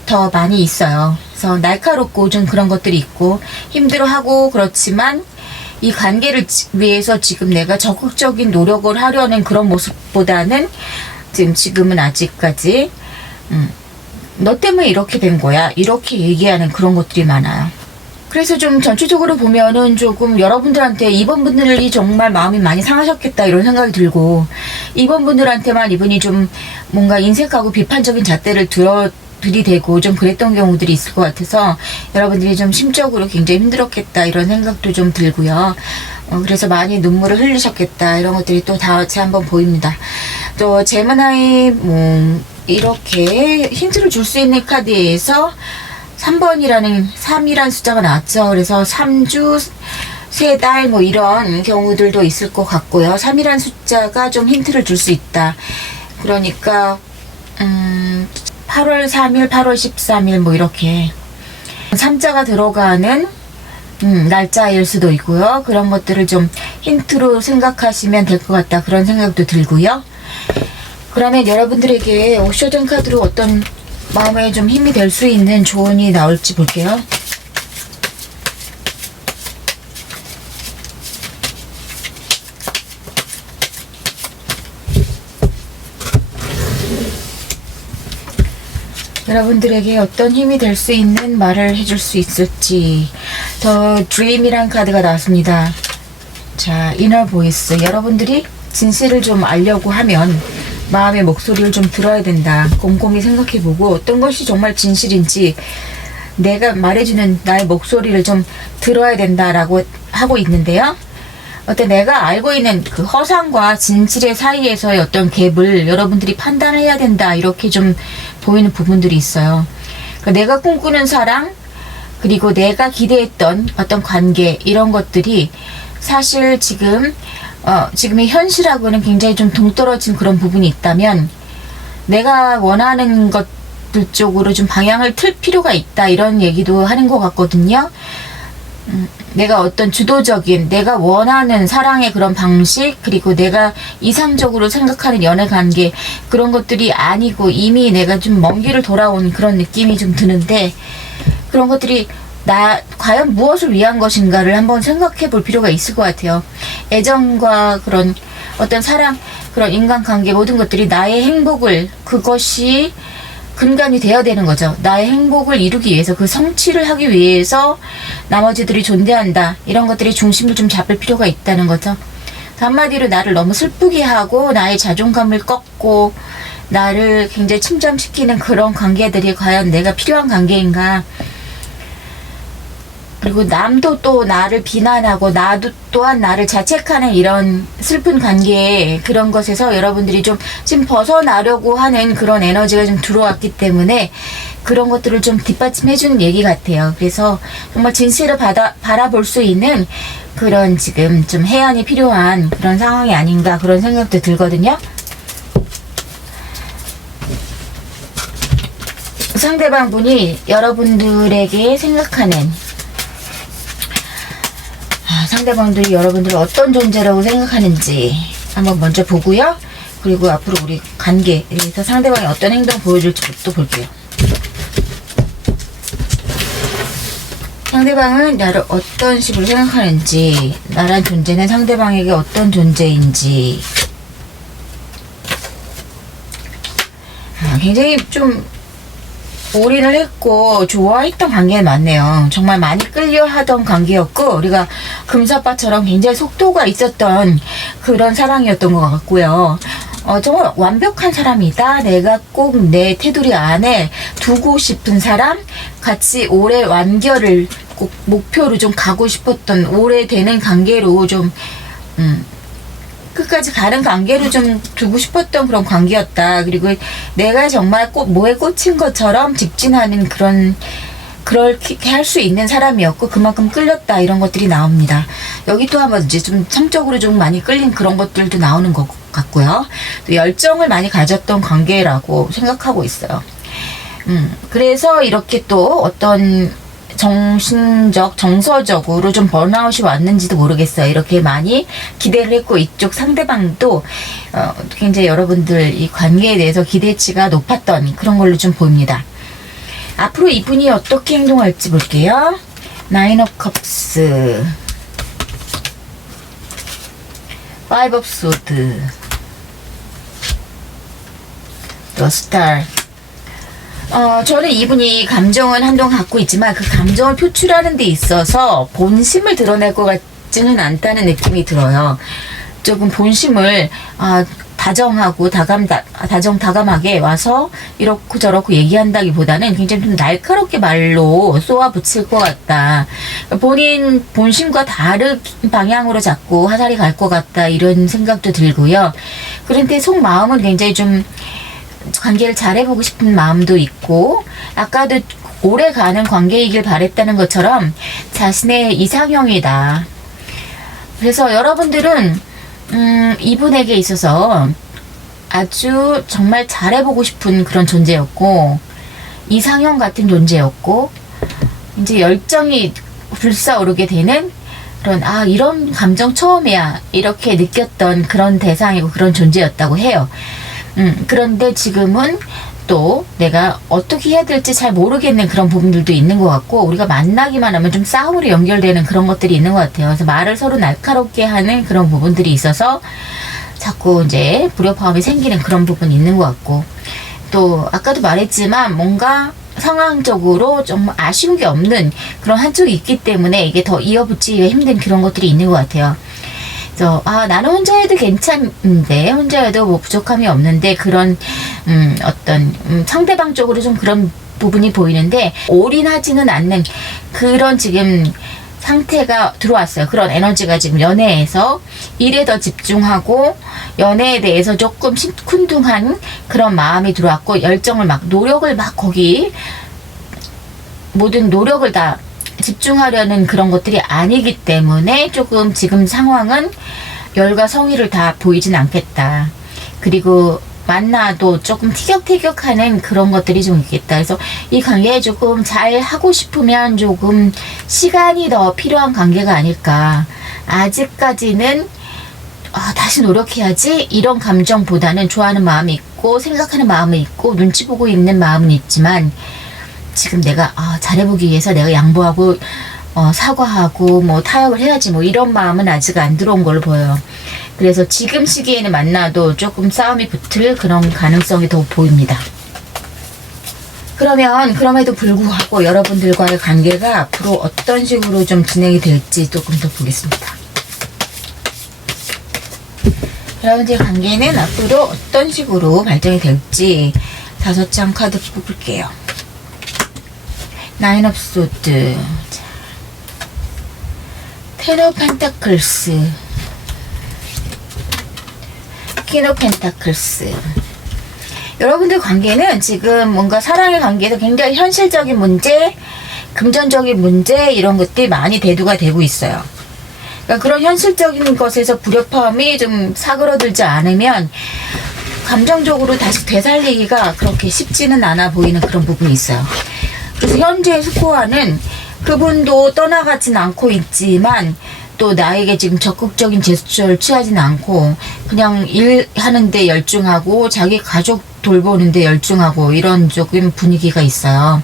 더 많이 있어요. 그래서 날카롭고 좀 그런 것들이 있고 힘들어하고, 그렇지만 이 관계를 위해서 지금 내가 적극적인 노력을 하려는 그런 모습보다는 지금은 아직까지 너 때문에 이렇게 된 거야 이렇게 얘기하는 그런 것들이 많아요. 그래서 좀 전체적으로 보면은 조금 여러분들한테 이번 분들이 정말 마음이 많이 상하셨겠다 이런 생각이 들고, 이번 분들한테만 이분이 좀 뭔가 인색하고 비판적인 잣대를 들이대고 좀 그랬던 경우들이 있을 것 같아서 여러분들이 좀 심적으로 굉장히 힘들었겠다 이런 생각도 좀 들고요. 그래서 많이 눈물을 흘리셨겠다 이런 것들이 또 다같이 한번 보입니다. 또 제미나이 이렇게 힌트를 줄 수 있는 카드에서 3이란 숫자가 나왔죠. 그래서 3주 3달 이런 경우들도 있을 것 같고요. 3이란 숫자가 좀 힌트를 줄 수 있다. 그러니까 8월 3일, 8월 13일 이렇게 3자가 들어가는 날짜일 수도 있고요. 그런 것들을 좀 힌트로 생각하시면 될 것 같다. 그런 생각도 들고요. 그러면 여러분들에게 오셔전 카드로 어떤 마음에 좀 힘이 될 수 있는 조언이 나올지 볼게요. 여러분들에게 어떤 힘이 될 수 있는 말을 해줄 수 있을지. 더 드림이란 카드가 나왔습니다. 자, 이너 보이스. 여러분들이 진실을 좀 알려고 하면 마음의 목소리를 좀 들어야 된다. 곰곰이 생각해보고 어떤 것이 정말 진실인지 내가 말해주는 나의 목소리를 좀 들어야 된다라고 하고 있는데요. 어떤 내가 알고 있는 그 허상과 진실의 사이에서의 어떤 갭을 여러분들이 판단해야 된다. 이렇게 좀 보이는 부분들이 있어요. 그러니까 내가 꿈꾸는 사랑, 그리고 내가 기대했던 어떤 관계, 이런 것들이 사실 지금의 현실하고는 굉장히 좀 동떨어진 그런 부분이 있다면 내가 원하는 것들 쪽으로 좀 방향을 틀 필요가 있다. 이런 얘기도 하는 것 같거든요. 내가 어떤 주도적인 내가 원하는 사랑의 그런 방식, 그리고 내가 이상적으로 생각하는 연애 관계, 그런 것들이 아니고 이미 내가 좀 먼 길을 돌아온 그런 느낌이 좀 드는데, 그런 것들이 과연 무엇을 위한 것인가를 한번 생각해 볼 필요가 있을 것 같아요. 애정과 그런 어떤 사랑, 그런 인간관계, 모든 것들이 나의 행복을, 그것이 근간이 되어야 되는 거죠. 나의 행복을 이루기 위해서, 그 성취를 하기 위해서 나머지들이 존재한다. 이런 것들이 중심을 좀 잡을 필요가 있다는 거죠. 한마디로 나를 너무 슬프게 하고 나의 자존감을 꺾고 나를 굉장히 침잠시키는 그런 관계들이 과연 내가 필요한 관계인가. 그리고 남도 또 나를 비난하고 나도 또한 나를 자책하는 이런 슬픈 관계, 그런 것에서 여러분들이 좀 지금 벗어나려고 하는 그런 에너지가 좀 들어왔기 때문에 그런 것들을 좀 뒷받침해주는 얘기 같아요. 그래서 정말 진실을 바라볼 수 있는 그런 지금 좀 해안이 필요한 그런 상황이 아닌가, 그런 생각도 들거든요. 상대방 분이 여러분들에게 생각하는, 상대방들이 여러분들을 어떤 존재라고 생각하는지 한번 먼저 보고요. 그리고 앞으로 우리 관계에서 상대방이 어떤 행동 보여줄지 또 볼게요. 상대방은 나를 어떤 식으로 생각하는지, 나란 존재는 상대방에게 어떤 존재인지. 굉장히 좀 올인을 했고 좋아했던 관계는 맞네요. 정말 많이 끌려하던 관계였고, 우리가 금사빠처럼 굉장히 속도가 있었던 그런 사랑이었던 것 같고요. 정말 완벽한 사람이다. 내가 꼭 내 테두리 안에 두고 싶은 사람, 같이 오래 완결을 꼭 목표로 좀 가고 싶었던, 오래되는 관계로 좀 끝까지 가는 관계로 좀 두고 싶었던 그런 관계였다. 그리고 내가 정말 뭐에 꽂힌 것처럼 직진하는 그렇게 할 수 있는 사람이었고, 그만큼 끌렸다. 이런 것들이 나옵니다. 여기 또 한번 이제 좀 성적으로 좀 많이 끌린 그런 것들도 나오는 것 같고요. 또 열정을 많이 가졌던 관계라고 생각하고 있어요. 그래서 이렇게 또 어떤 정서적으로 좀 번아웃이 왔는지도 모르겠어요. 이렇게 많이 기대를 했고, 이쪽 상대방도 굉장히 여러분들 이 관계에 대해서 기대치가 높았던 그런 걸로 좀 보입니다. 앞으로 이분이 어떻게 행동할지 볼게요. 나인 오브 컵스, 파이브 오브 소드, 더 스타. 저는 이분이 감정은 한동안 갖고 있지만 그 감정을 표출하는 데 있어서 본심을 드러낼 것 같지는 않다는 느낌이 들어요. 조금 본심을 다정하고 다정다감하게 와서 이렇고 저렇고 얘기한다기보다는 굉장히 좀 날카롭게 말로 쏘아붙일 것 같다. 본인 본심과 다른 방향으로 자꾸 화살이 갈 것 같다, 이런 생각도 들고요. 그런데 속마음은 굉장히 좀 관계를 잘해보고 싶은 마음도 있고, 아까도 오래 가는 관계이길 바랬다는 것처럼 자신의 이상형이다. 그래서 여러분들은 이분에게 있어서 아주 정말 잘해보고 싶은 그런 존재였고, 이상형 같은 존재였고, 이제 열정이 불사오르게 되는 그런, 이런 감정 처음이야, 이렇게 느꼈던 그런 대상이고 그런 존재였다고 해요. 그런데 지금은 또 내가 어떻게 해야 될지 잘 모르겠는 그런 부분들도 있는 것 같고, 우리가 만나기만 하면 좀 싸움으로 연결되는 그런 것들이 있는 것 같아요. 그래서 말을 서로 날카롭게 하는 그런 부분들이 있어서 자꾸 이제 불협화음이 생기는 그런 부분이 있는 것 같고, 또 아까도 말했지만 뭔가 상황적으로 좀 아쉬운 게 없는 그런 한쪽이 있기 때문에 이게 더 이어붙이기가 힘든 그런 것들이 있는 것 같아요. 그래서 나는 혼자 해도 괜찮은데, 혼자 해도 뭐 부족함이 없는데, 그런 어떤 상대방 쪽으로 좀 그런 부분이 보이는데 올인하지는 않는 그런 지금 상태가 들어왔어요. 그런 에너지가 지금 연애에서 일에 더 집중하고 연애에 대해서 조금 시큰둥한 그런 마음이 들어왔고, 열정을 막 노력을 막 거기 모든 노력을 다 집중하려는 그런 것들이 아니기 때문에 조금 지금 상황은 열과 성의를 다 보이진 않겠다. 그리고 만나도 조금 티격태격하는 그런 것들이 좀 있겠다. 그래서 이 관계에 조금 잘 하고 싶으면 조금 시간이 더 필요한 관계가 아닐까. 아직까지는 다시 노력해야지, 이런 감정보다는 좋아하는 마음이 있고 생각하는 마음이 있고 눈치 보고 있는 마음은 있지만, 지금 내가 잘해보기 위해서 내가 양보하고 사과하고 뭐 타협을 해야지, 뭐 이런 마음은 아직 안 들어온 걸로 보여요. 그래서 지금 시기에는 만나도 조금 싸움이 붙을 그런 가능성이 더 보입니다. 그러면 그럼에도 불구하고 여러분들과의 관계가 앞으로 어떤 식으로 좀 진행이 될지 조금 더 보겠습니다. 여러분들의 관계는 앞으로 어떤 식으로 발전이 될지 5장 카드 뽑을게요. 나인 오브 소드, 텐 오브 펜타클스, 퀸 오브 펜타클스. 여러분들 관계는 지금 뭔가 사랑의 관계에서 굉장히 현실적인 문제, 금전적인 문제, 이런 것들이 많이 대두가 되고 있어요. 그러니까 그런 현실적인 것에서 불협화음이 좀 사그러들지 않으면 감정적으로 다시 되살리기가 그렇게 쉽지는 않아 보이는 그런 부분이 있어요. 그래서 현재 스코어는 그분도 떠나가진 않고 있지만 또 나에게 지금 적극적인 제스처를 취하진 않고 그냥 일하는데 열중하고 자기 가족 돌보는데 열중하고 이런 조금 분위기가 있어요.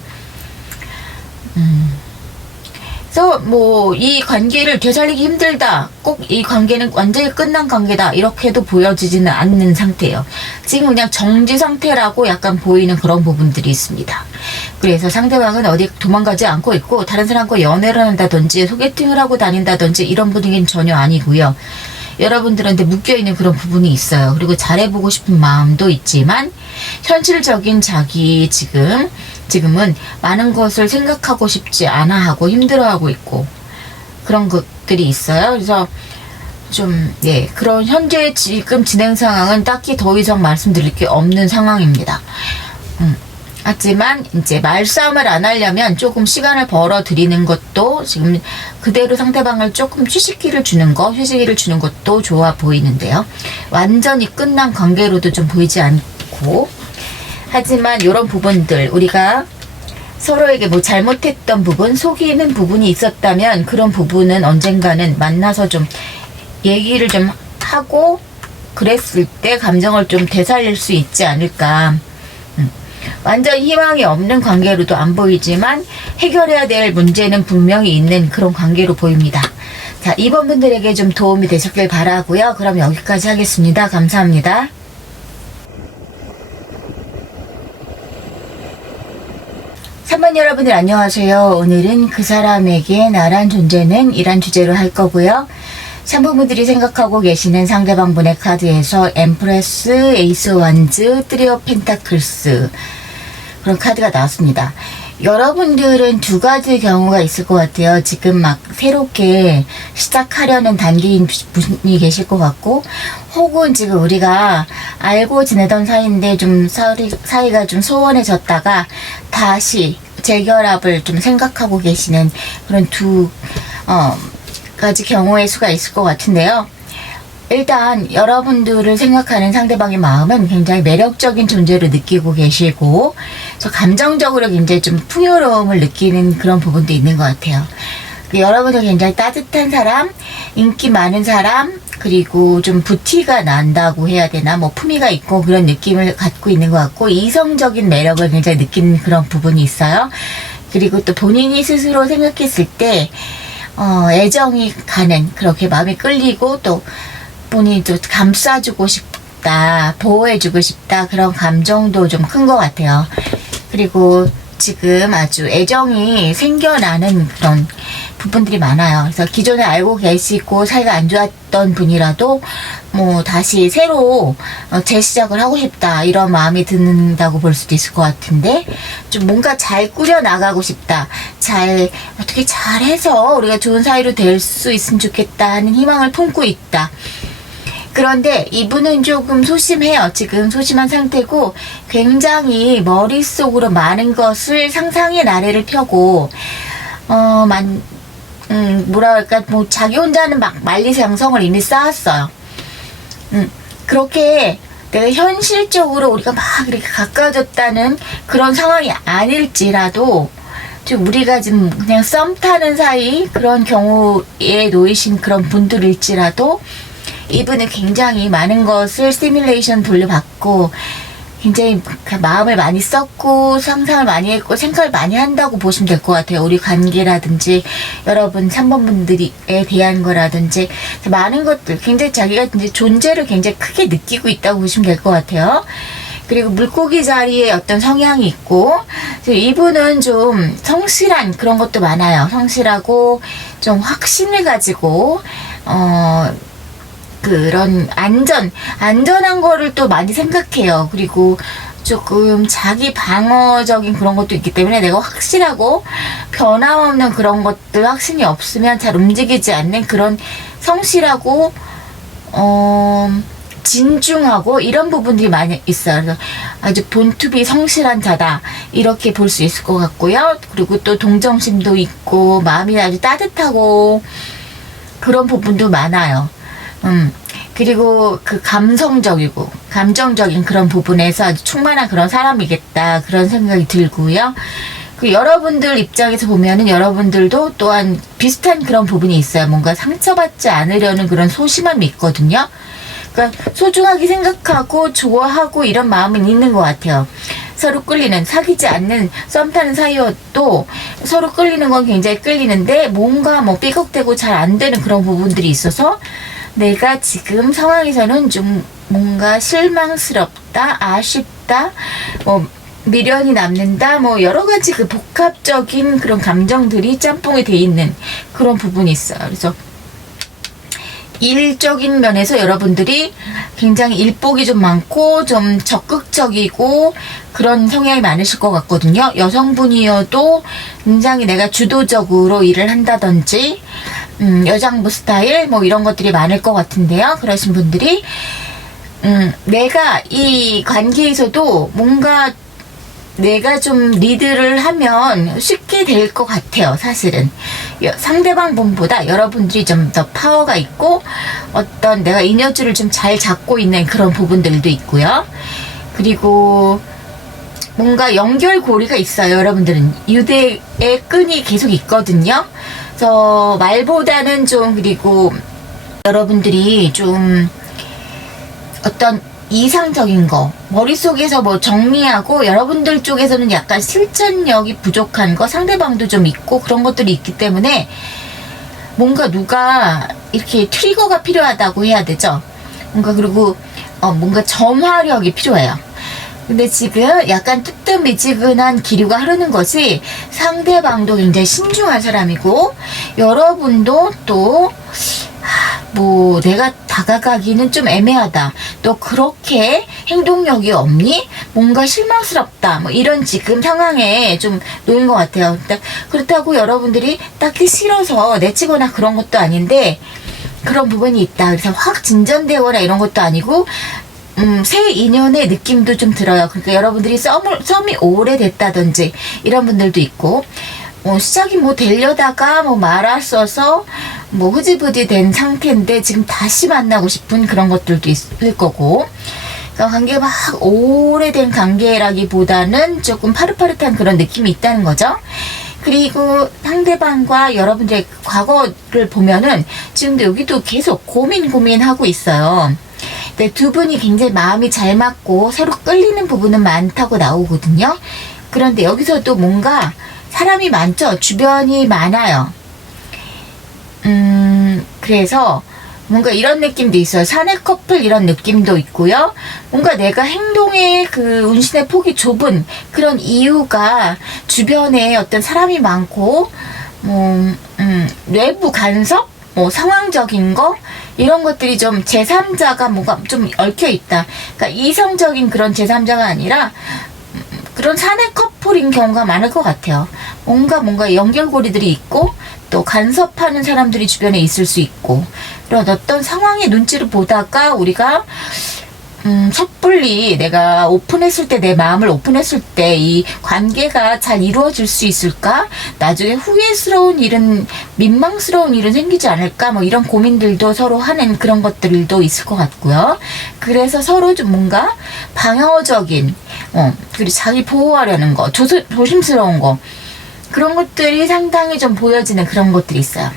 그래서 뭐 이 관계를 되살리기 힘들다, 꼭 이 관계는 완전히 끝난 관계다, 이렇게도 보여지지는 않는 상태예요. 지금 그냥 정지 상태라고 약간 보이는 그런 부분들이 있습니다. 그래서 상대방은 어디 도망가지 않고 있고 다른 사람과 연애를 한다든지 소개팅을 하고 다닌다든지 이런 분위기는 전혀 아니고요. 여러분들한테 묶여있는 그런 부분이 있어요. 그리고 잘해보고 싶은 마음도 있지만 현실적인 자기 지금은 많은 것을 생각하고 싶지 않아 하고 힘들어하고 있고 그런 것들이 있어요. 그래서 좀 그런 현재 지금 진행 상황은 딱히 더 이상 말씀드릴 게 없는 상황입니다. 하지만 이제 말싸움을 안 하려면 조금 시간을 벌어 드리는 것도, 지금 그대로 상대방을 조금 휴식기를 주는 것도 좋아 보이는데요. 완전히 끝난 관계로도 좀 보이지 않고, 하지만 이런 부분들, 우리가 서로에게 뭐 잘못했던 부분, 속이는 부분이 있었다면 그런 부분은 언젠가는 만나서 좀 얘기를 좀 하고 그랬을 때 감정을 좀 되살릴 수 있지 않을까. 완전 희망이 없는 관계로도 안 보이지만 해결해야 될 문제는 분명히 있는 그런 관계로 보입니다. 자, 이번 분들에게 좀 도움이 되셨길 바라고요. 그럼 여기까지 하겠습니다. 감사합니다. 3번 여러분들 안녕하세요. 오늘은 그 사람에게 나란 존재는 이란 주제로 할 거고요. 3번분들이 생각하고 계시는 상대방분의 카드에서 엠프레스, 에이스 원즈, 트리 오브 펜타클스 그런 카드가 나왔습니다. 여러분들은 두 가지 경우가 있을 것 같아요. 지금 막 새롭게 시작하려는 단계인 분이 계실 것 같고, 혹은 지금 우리가 알고 지내던 사이인데 좀 사이가 좀 소원해졌다가 다시 재결합을 좀 생각하고 계시는 그런 두 가지 경우의 수가 있을 것 같은데요. 일단 여러분들을 생각하는 상대방의 마음은 굉장히 매력적인 존재로 느끼고 계시고, 저 감정적으로 굉장히 좀 풍요로움을 느끼는 그런 부분도 있는 것 같아요. 여러분들 굉장히 따뜻한 사람, 인기 많은 사람, 그리고 좀 부티가 난다고 해야 되나, 뭐 품위가 있고 그런 느낌을 갖고 있는 것 같고, 이성적인 매력을 굉장히 느끼는 그런 부분이 있어요. 그리고 또 본인이 스스로 생각했을 때 애정이 가는, 그렇게 마음이 끌리고, 또 본인이 또 감싸주고 싶다, 보호해주고 싶다, 그런 감정도 좀 큰 것 같아요. 그리고 지금 아주 애정이 생겨나는 그런 부분들이 많아요. 그래서 기존에 알고 계시고 사이가 안 좋았던 분이라도 뭐 다시 새로 재시작을 하고 싶다, 이런 마음이 든다고 볼 수도 있을 것 같은데, 좀 뭔가 잘 꾸려나가고 싶다, 어떻게 잘해서 우리가 좋은 사이로 될 수 있으면 좋겠다 하는 희망을 품고 있다. 그런데 이분은 조금 소심해요. 지금 소심한 상태고, 굉장히 머릿속으로 많은 것을 상상의 나래를 펴고, 뭐랄까, 뭐, 자기 혼자는 막 만리장성을 이미 쌓았어요. 그렇게 내가 현실적으로 우리가 막 이렇게 가까워졌다는 그런 상황이 아닐지라도, 좀 우리가 지금 그냥 썸 타는 사이 그런 경우에 놓이신 그런 분들일지라도, 이분은 굉장히 많은 것을 시뮬레이션 돌려받고 굉장히 마음을 많이 썼고 상상을 많이 했고 생각을 많이 한다고 보시면 될 것 같아요. 우리 관계라든지 여러분 3번 분들에 대한 거라든지 많은 것들, 굉장히 자기가 이제 존재를 굉장히 크게 느끼고 있다고 보시면 될 것 같아요. 그리고 물고기 자리에 어떤 성향이 있고, 이분은 좀 성실한 그런 것도 많아요. 성실하고 좀 확신을 가지고 그런 안전한 거를 또 많이 생각해요. 그리고 조금 자기 방어적인 그런 것도 있기 때문에 내가 확실하고 변함없는 그런 것들, 확신이 없으면 잘 움직이지 않는 그런 성실하고 진중하고 이런 부분들이 많이 있어요. 그래서 아주 본투비 성실한 자다, 이렇게 볼 수 있을 것 같고요. 그리고 또 동정심도 있고 마음이 아주 따뜻하고 그런 부분도 많아요. 그리고 그 감정적인 그런 부분에서 아주 충만한 그런 사람이겠다, 그런 생각이 들고요. 그 여러분들 입장에서 보면은 여러분들도 또한 비슷한 그런 부분이 있어요. 뭔가 상처받지 않으려는 그런 소심함이 있거든요. 그러니까 소중하게 생각하고 좋아하고 이런 마음은 있는 것 같아요. 서로 끌리는, 사귀지 않는 썸 타는 사이여도 서로 끌리는 건 굉장히 끌리는데, 뭔가 뭐 삐걱대고 잘 안 되는 그런 부분들이 있어서 내가 지금 상황에서는 좀 뭔가 실망스럽다, 아쉽다, 뭐 미련이 남는다, 뭐 여러 가지 그 복합적인 그런 감정들이 짬뽕이 돼 있는 그런 부분이 있어요. 그래서 일적인 면에서 여러분들이 굉장히 일복이 좀 많고 좀 적극적이고 그런 성향이 많으실 것 같거든요. 여성분이어도 굉장히 내가 주도적으로 일을 한다든지 여장부 스타일 뭐 이런 것들이 많을 것 같은데요. 그러신 분들이 내가 이 관계에서도 뭔가 내가 좀 리드를 하면 쉽게 될 것 같아요. 사실은 상대방 분보다 여러분들이 좀 더 파워가 있고 어떤 내가 이너지를 좀 잘 잡고 있는 그런 부분들도 있고요. 그리고 뭔가 연결고리가 있어요. 여러분들은 유대의 끈이 계속 있거든요. 그래서 말보다는 좀, 그리고 여러분들이 좀 어떤 이상적인 거 머릿속에서 뭐 정리하고, 여러분들 쪽에서는 약간 실천력이 부족한 거, 상대방도 좀 있고 그런 것들이 있기 때문에 뭔가 누가 이렇게 트리거가 필요하다고 해야 되죠. 뭔가, 그리고 뭔가 점화력이 필요해요. 근데 지금 약간 뜨뜻미지근한 기류가 흐르는 것이 상대방도 굉장히 신중한 사람이고 여러분도 또 뭐 내가 다가가기는 좀 애매하다. 너 그렇게 행동력이 없니? 뭔가 실망스럽다. 뭐 이런 지금 상황에 좀 놓인 것 같아요. 그렇다고 여러분들이 딱히 싫어서 내치거나 그런 것도 아닌데 그런 부분이 있다. 그래서 확 진전되거나 이런 것도 아니고 새 인연의 느낌도 좀 들어요. 그러니까 여러분들이 썸이 오래됐다든지 이런 분들도 있고 시작이 뭐 되려다가 뭐 말았어서 뭐 흐지부지 된 상태인데 지금 다시 만나고 싶은 그런 것들도 있을 거고 그러니까 관계가 막 오래된 관계라기보다는 조금 파릇파릇한 그런 느낌이 있다는 거죠. 그리고 상대방과 여러분들의 과거를 보면은 지금도 여기도 계속 고민하고 있어요. 근데 두 분이 굉장히 마음이 잘 맞고 서로 끌리는 부분은 많다고 나오거든요. 그런데 여기서도 뭔가 사람이 많죠? 주변이 많아요. 그래서 뭔가 이런 느낌도 있어요. 사내 커플 이런 느낌도 있고요. 뭔가 내가 행동의 그 운신의 폭이 좁은 그런 이유가 주변에 어떤 사람이 많고, 외부 간섭? 뭐 상황적인 거? 이런 것들이 좀 제3자가 뭐가 좀 얽혀 있다. 그러니까 이성적인 그런 제3자가 아니라 그런 사내 커플인 경우가 많을 것 같아요. 뭔가 연결고리들이 있고 또 간섭하는 사람들이 주변에 있을 수 있고 그런 어떤 상황의 눈치를 보다가 우리가 섣불리 내가 오픈했을 때 내 마음을 오픈했을 때 이 관계가 잘 이루어질 수 있을까? 나중에 후회스러운 일은 민망스러운 일은 생기지 않을까? 뭐 이런 고민들도 서로 하는 그런 것들도 있을 것 같고요. 그래서 서로 좀 뭔가 방어적인 그리고 자기 보호하려는 거 조심스러운 거 그런 것들이 상당히 좀 보여지는 그런 것들이 있어요.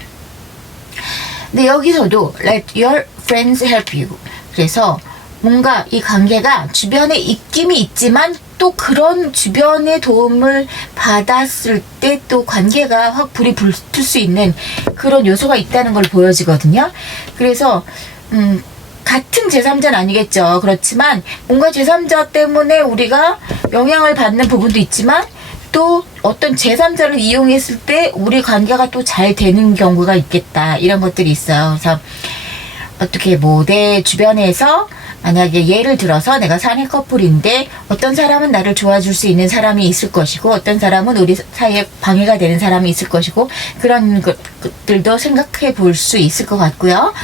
근데 여기서도 let your friends help you. 그래서 뭔가 이 관계가 주변에 입김이 있지만 또 그런 주변의 도움을 받았을 때 또 관계가 확 불이 붙을 수 있는 그런 요소가 있다는 걸 보여지거든요. 그래서 같은 제3자는 아니겠죠. 그렇지만 뭔가 제3자 때문에 우리가 영향을 받는 부분도 있지만 또 어떤 제3자를 이용했을 때 우리 관계가 또 잘 되는 경우가 있겠다. 이런 것들이 있어요. 그래서 어떻게 뭐 내 주변에서 만약에 예를 들어서 내가 사내 커플인데 어떤 사람은 나를 좋아줄 수 있는 사람이 있을 것이고 어떤 사람은 우리 사이에 방해가 되는 사람이 있을 것이고 그런 것들도 생각해 볼 수 있을 것 같고요.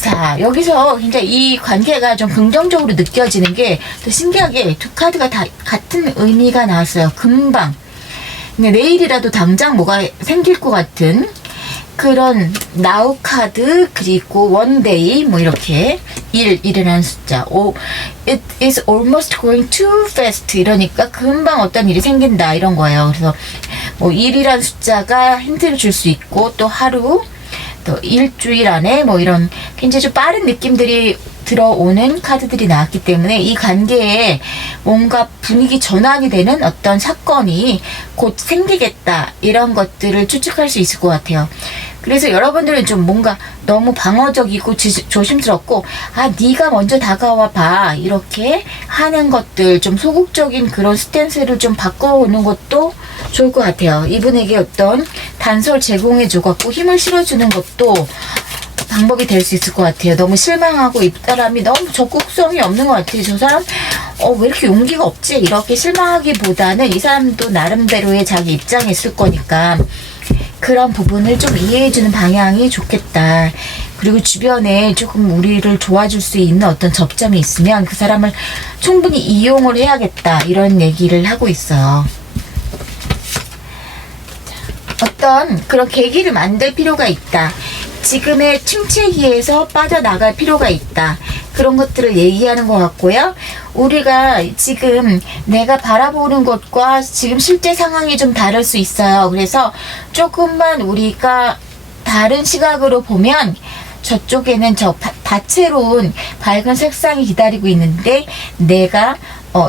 자, 여기서 굉장히 이 관계가 좀 긍정적으로 느껴지는 게 또 신기하게 두 카드가 다 같은 의미가 나왔어요. 금방. 근데 내일이라도 당장 뭐가 생길 것 같은 그런 나우 카드 그리고 원데이 뭐 이렇게 일이라는 숫자 it is almost going too fast 이러니까 금방 어떤 일이 생긴다 이런 거예요. 그래서 뭐 일이라는 숫자가 힌트를 줄 수 있고 또 하루 또 일주일 안에 뭐 이런 굉장히 좀 빠른 느낌들이 들어오는 카드들이 나왔기 때문에 이 관계에 뭔가 분위기 전환이 되는 어떤 사건이 곧 생기겠다 이런 것들을 추측할 수 있을 것 같아요. 그래서 여러분들은 좀 뭔가 너무 방어적이고 조심스럽고 네가 먼저 다가와 봐 이렇게 하는 것들 좀 소극적인 그런 스탠스를 좀 바꿔오는 것도 좋을 것 같아요. 이분에게 어떤 단서를 제공해 줘갖고 힘을 실어주는 것도 방법이 될 수 있을 것 같아요. 너무 실망하고 이 사람이 너무 적극성이 없는 것 같아요. 저 사람 왜 이렇게 용기가 없지? 이렇게 실망하기보다는 이 사람도 나름대로의 자기 입장이 있을 거니까 그런 부분을 좀 이해해주는 방향이 좋겠다. 그리고 주변에 조금 우리를 도와줄 수 있는 어떤 접점이 있으면 그 사람을 충분히 이용을 해야겠다. 이런 얘기를 하고 있어요. 어떤 그런 계기를 만들 필요가 있다. 지금의 침체기에서 빠져나갈 필요가 있다. 그런 것들을 얘기하는 것 같고요. 우리가 지금 내가 바라보는 것과 지금 실제 상황이 좀 다를 수 있어요. 그래서 조금만 우리가 다른 시각으로 보면 저쪽에는 저 다채로운 밝은 색상이 기다리고 있는데 내가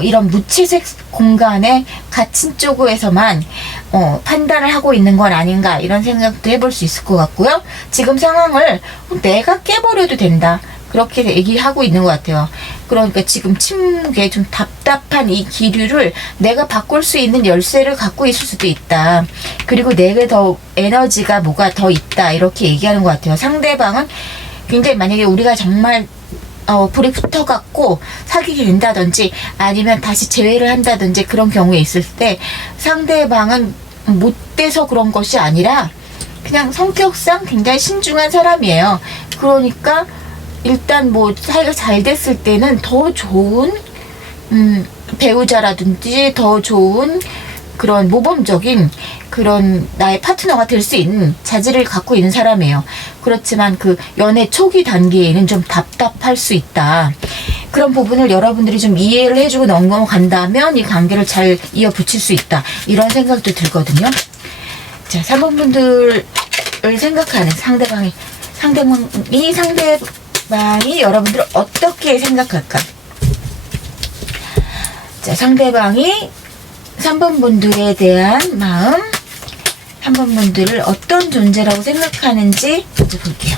이런 무채색 공간에 갇힌 쪽에서만 판단을 하고 있는 건 아닌가 이런 생각도 해볼 수 있을 것 같고요. 지금 상황을 내가 깨버려도 된다. 그렇게 얘기하고 있는 것 같아요. 그러니까 지금 침묵에 좀 답답한 이 기류를 내가 바꿀 수 있는 열쇠를 갖고 있을 수도 있다. 그리고 내게 더 에너지가 뭐가 더 있다. 이렇게 얘기하는 것 같아요. 상대방은 굉장히 만약에 우리가 정말 불이 붙어갖고 사귀게 된다든지 아니면 다시 재회를 한다든지 그런 경우에 있을 때 상대방은 못돼서 그런 것이 아니라 그냥 성격상 굉장히 신중한 사람이에요. 그러니까 일단 뭐 사이가 잘 됐을 때는 더 좋은 배우자라든지 더 좋은 그런 모범적인 그런 나의 파트너가 될 수 있는 자질을 갖고 있는 사람이에요. 그렇지만 그 연애 초기 단계에는 좀 답답할 수 있다. 그런 부분을 여러분들이 좀 이해를 해주고 넘어간다면 이 관계를 잘 이어붙일 수 있다. 이런 생각도 들거든요. 자, 3번 분들을 생각하는 상대방이 여러분들을 어떻게 생각할까? 자, 상대방이 3번 분들에 대한 마음, 3번 분들을 어떤 존재라고 생각하는지 먼저 볼게요.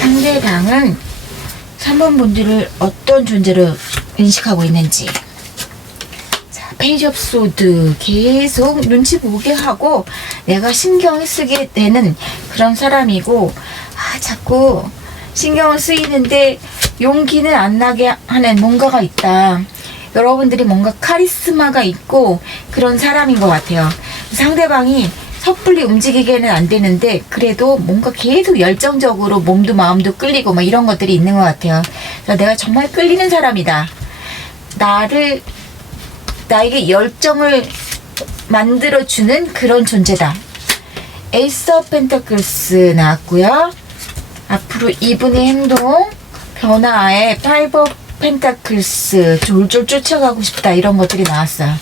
상대방은 3번 분들을 어떤 존재로 인식하고 있는지. 자, 페이지 오브 소드 계속 눈치 보게 하고 내가 신경을 쓰게 되는 그런 사람이고, 자꾸 신경을 쓰이는데 용기는 안 나게 하는 뭔가가 있다. 여러분들이 뭔가 카리스마가 있고 그런 사람인 것 같아요. 상대방이 섣불리 움직이게는 안 되는데 그래도 뭔가 계속 열정적으로 몸도 마음도 끌리고 막 이런 것들이 있는 것 같아요. 그래서 내가 정말 끌리는 사람이다. 나에게 열정을 만들어주는 그런 존재다. 에이스 오브 펜타클스 나왔고요. 앞으로 이분의 행동, 변화에 파이브 오브 펜타클스 졸졸 쫓아가고 싶다. 이런 것들이 나왔어요.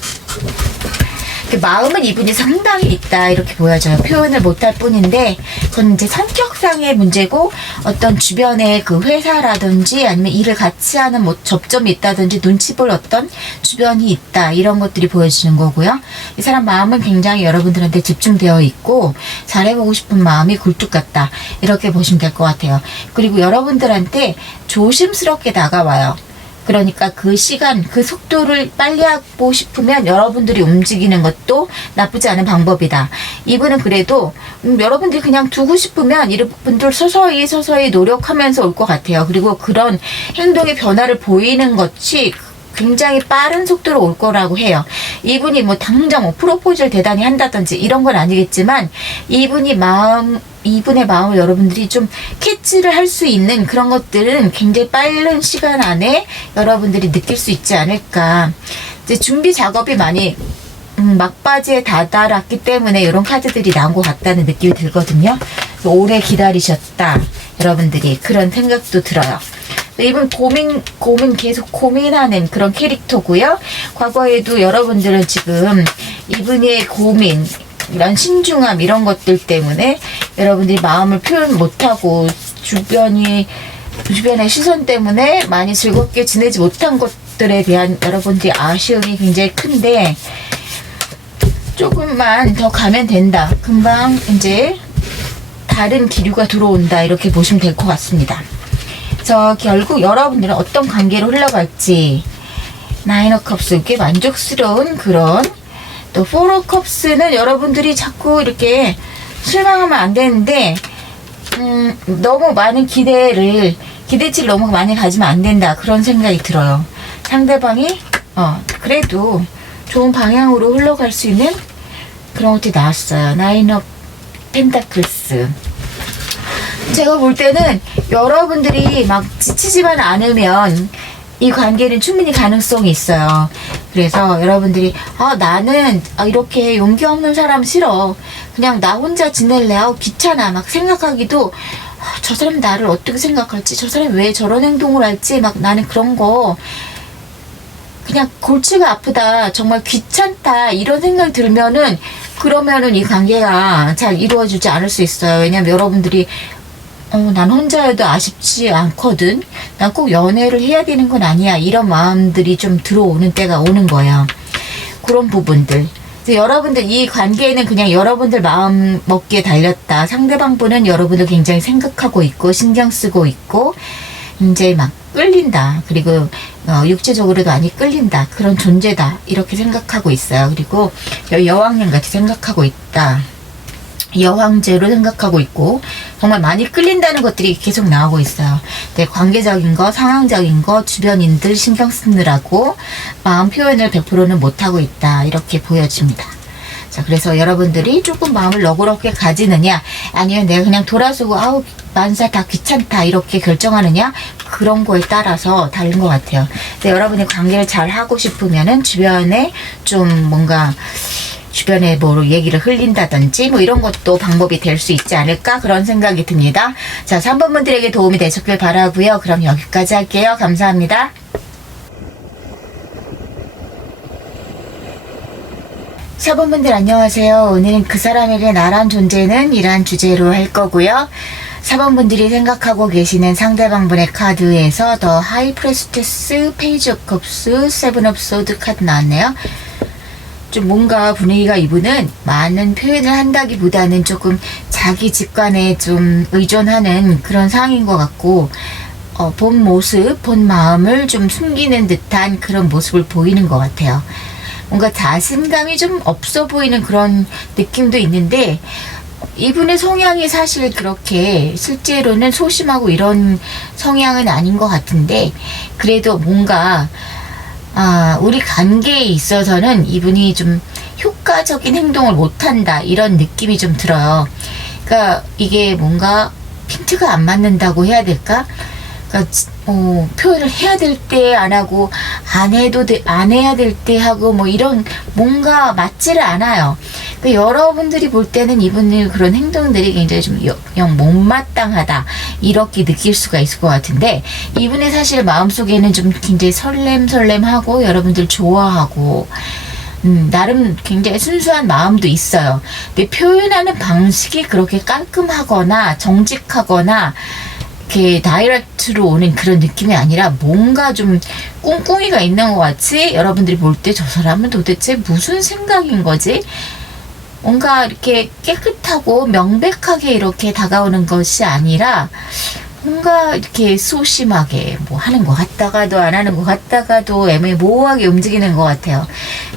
마음은 이분이 상당히 있다 이렇게 보여져요. 표현을 못할 뿐인데 그건 이제 성격상의 문제고 어떤 주변에 그 회사라든지 아니면 일을 같이 하는 뭐 접점이 있다든지 눈치 볼 어떤 주변이 있다 이런 것들이 보여지는 거고요. 이 사람 마음은 굉장히 여러분들한테 집중되어 있고 잘해보고 싶은 마음이 굴뚝 같다 이렇게 보시면 될 것 같아요. 그리고 여러분들한테 조심스럽게 다가와요. 그러니까 그 시간, 그 속도를 빨리 하고 싶으면 여러분들이 움직이는 것도 나쁘지 않은 방법이다. 이분은 그래도 여러분들이 그냥 두고 싶으면 이분들 서서히 노력하면서 올 것 같아요. 그리고 그런 행동의 변화를 보이는 것이 굉장히 빠른 속도로 올 거라고 해요. 이분이 뭐 당장 프로포즈를 대단히 한다든지 이런 건 아니겠지만 이분의 마음을 여러분들이 좀 캐치를 할 수 있는 그런 것들은 굉장히 빠른 시간 안에 여러분들이 느낄 수 있지 않을까. 이제 준비 작업이 많이 막바지에 다다랐기 때문에 이런 카드들이 나온 것 같다는 느낌이 들거든요. 오래 기다리셨다. 여러분들이 그런 생각도 들어요. 이분 계속 고민하는 그런 캐릭터고요. 과거에도 여러분들은 지금 이분의 고민, 이런 신중함 이런 것들 때문에 여러분들이 마음을 표현 못하고 주변의 시선 때문에 많이 즐겁게 지내지 못한 것들에 대한 여러분들의 아쉬움이 굉장히 큰데 조금만 더 가면 된다. 금방 이제 다른 기류가 들어온다. 이렇게 보시면 될 것 같습니다. 그래서 결국 여러분들은 어떤 관계로 흘러갈지 나인 오브 컵스 꽤 만족스러운 그런 또 포 오브 컵스는 여러분들이 자꾸 이렇게 실망하면 안 되는데 너무 많은 기대치를 너무 많이 가지면 안 된다 그런 생각이 들어요. 상대방이 그래도 좋은 방향으로 흘러갈 수 있는 그런 것들이 나왔어요. 나인 오브 펜타클스. 제가 볼 때는 여러분들이 막 지치지만 않으면 이 관계는 충분히 가능성이 있어요. 그래서 여러분들이 나는 이렇게 용기 없는 사람 싫어. 그냥 나 혼자 지낼래. 귀찮아. 막 생각하기도 저 사람 나를 어떻게 생각할지, 저 사람 왜 저런 행동을 할지 막 나는 그런 거 그냥 골치가 아프다. 정말 귀찮다. 이런 생각이 들면은 그러면은 이 관계가 잘 이루어지지 않을 수 있어요. 왜냐면 여러분들이 난 혼자여도 아쉽지 않거든. 난 꼭 연애를 해야 되는 건 아니야. 이런 마음들이 좀 들어오는 때가 오는 거예요. 그런 부분들. 그래서 여러분들 이 관계는 그냥 여러분들 마음 먹기에 달렸다. 상대방 분은 여러분들 굉장히 생각하고 있고 신경 쓰고 있고 이제 막 끌린다. 그리고 육체적으로도 많이 끌린다. 그런 존재다. 이렇게 생각하고 있어요. 그리고 여왕님 같이 생각하고 있다. 여왕제로 생각하고 있고 정말 많이 끌린다는 것들이 계속 나오고 있어요. 네, 관계적인 거, 상황적인 거, 주변인들 신경 쓰느라고 마음 표현을 100%는 못하고 있다. 이렇게 보여집니다. 자, 그래서 여러분들이 조금 마음을 너그럽게 가지느냐 아니면 내가 그냥 돌아서고 아우 만사 다 귀찮다 이렇게 결정하느냐 그런 거에 따라서 다른 것 같아요. 근데 여러분이 관계를 잘 하고 싶으면은 주변에 좀 뭔가 주변에 뭐 얘기를 흘린다든지 뭐 이런 것도 방법이 될 수 있지 않을까 그런 생각이 듭니다. 자, 3번 분들에게 도움이 되셨길 바라고요. 그럼 여기까지 할게요. 감사합니다. 4번 분들 안녕하세요. 오늘은 그 사람에게 나란 존재는 이란 주제로 할 거고요. 4번 분들이 생각하고 계시는 상대방 분의 카드에서 더 하이 프레스테스, 페이지 오브 컵스, 세븐 오브 소드 카드 나왔네요. 좀 뭔가 분위기가 이분은 많은 표현을 한다기보다는 조금 자기 직관에 좀 의존하는 그런 상황인 것 같고 본 모습, 본 마음을 좀 숨기는 듯한 그런 모습을 보이는 것 같아요. 뭔가 자신감이 좀 없어 보이는 그런 느낌도 있는데 이분의 성향이 사실 그렇게 실제로는 소심하고 이런 성향은 아닌 것 같은데 그래도 뭔가 우리 관계에 있어서는 이분이 좀 효과적인 행동을 못한다 이런 느낌이 좀 들어요. 그러니까 이게 뭔가 핀트가 안 맞는다고 해야 될까? 그러니까 표현을 해야 될 때 안 하고 안 해야 될 때 하고 뭐 이런 뭔가 맞지를 않아요. 그러니까 여러분들이 볼 때는 이분의 그런 행동들이 굉장히 좀 영 못마땅하다 이렇게 느낄 수가 있을 것 같은데 이분의 사실 마음속에는 좀 굉장히 설렘하고 여러분들 좋아하고 나름 굉장히 순수한 마음도 있어요. 근데 표현하는 방식이 그렇게 깔끔하거나 정직하거나 이렇게 다이렉트로 오는 그런 느낌이 아니라 뭔가 좀 꿍꿍이가 있는 것 같이 여러분들이 볼 때 저 사람은 도대체 무슨 생각인 거지? 뭔가 이렇게 깨끗하고 명백하게 이렇게 다가오는 것이 아니라 뭔가 이렇게 소심하게 뭐 하는 것 같다가도 안 하는 것 같다가도 애매모호하게 움직이는 것 같아요.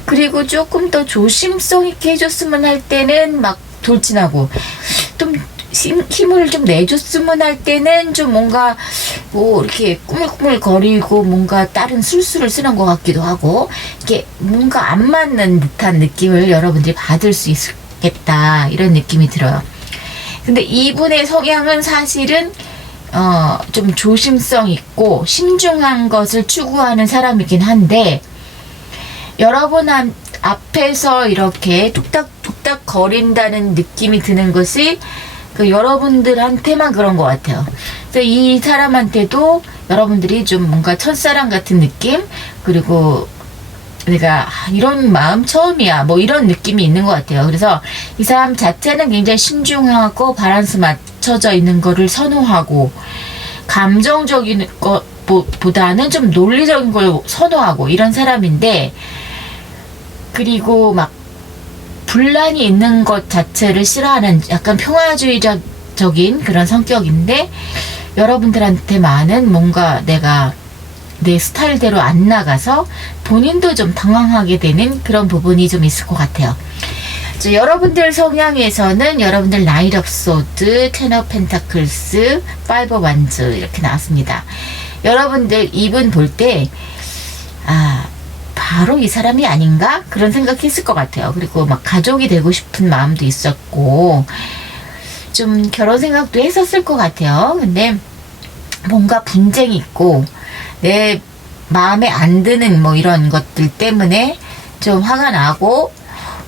그리고 조금 더 조심성 있게 해줬으면 할 때는 막 돌진하고 좀 힘을 좀 내줬으면 할 때는 좀 뭔가 뭐 이렇게 꾸물꾸물거리고 뭔가 다른 술수를 쓰는 것 같기도 하고 이게 뭔가 안 맞는 듯한 느낌을 여러분들이 받을 수 있겠다 이런 느낌이 들어요. 근데 이분의 성향은 사실은 좀 조심성 있고 신중한 것을 추구하는 사람이긴 한데 여러분 앞에서 이렇게 뚝딱뚝딱 거린다는 느낌이 드는 것이 여러분들한테만 그런 것 같아요. 그래서 이 사람한테도 여러분들이 좀 뭔가 첫사랑 같은 느낌 그리고 내가 이런 마음 처음이야 뭐 이런 느낌이 있는 것 같아요. 그래서 이 사람 자체는 굉장히 신중하고 밸런스 맞춰져 있는 거를 선호하고 감정적인 것보다는 좀 논리적인 걸 선호하고 이런 사람인데 그리고 막 분란이 있는 것 자체를 싫어하는 약간 평화주의적인 그런 성격인데 여러분들한테만은 뭔가 내가 내 스타일대로 안 나가서 본인도 좀 당황하게 되는 그런 부분이 좀 있을 것 같아요. 여러분들 성향에서는 여러분들 나이트 오브 소드, 텐 오브 펜타클스, 파이브 오브 완즈 이렇게 나왔습니다. 여러분들 이분 볼 때 바로 이 사람이 아닌가? 그런 생각했을 것 같아요. 그리고 막 가족이 되고 싶은 마음도 있었고 좀 결혼 생각도 했었을 것 같아요. 근데 뭔가 분쟁이 있고 내 마음에 안 드는 뭐 이런 것들 때문에 좀 화가 나고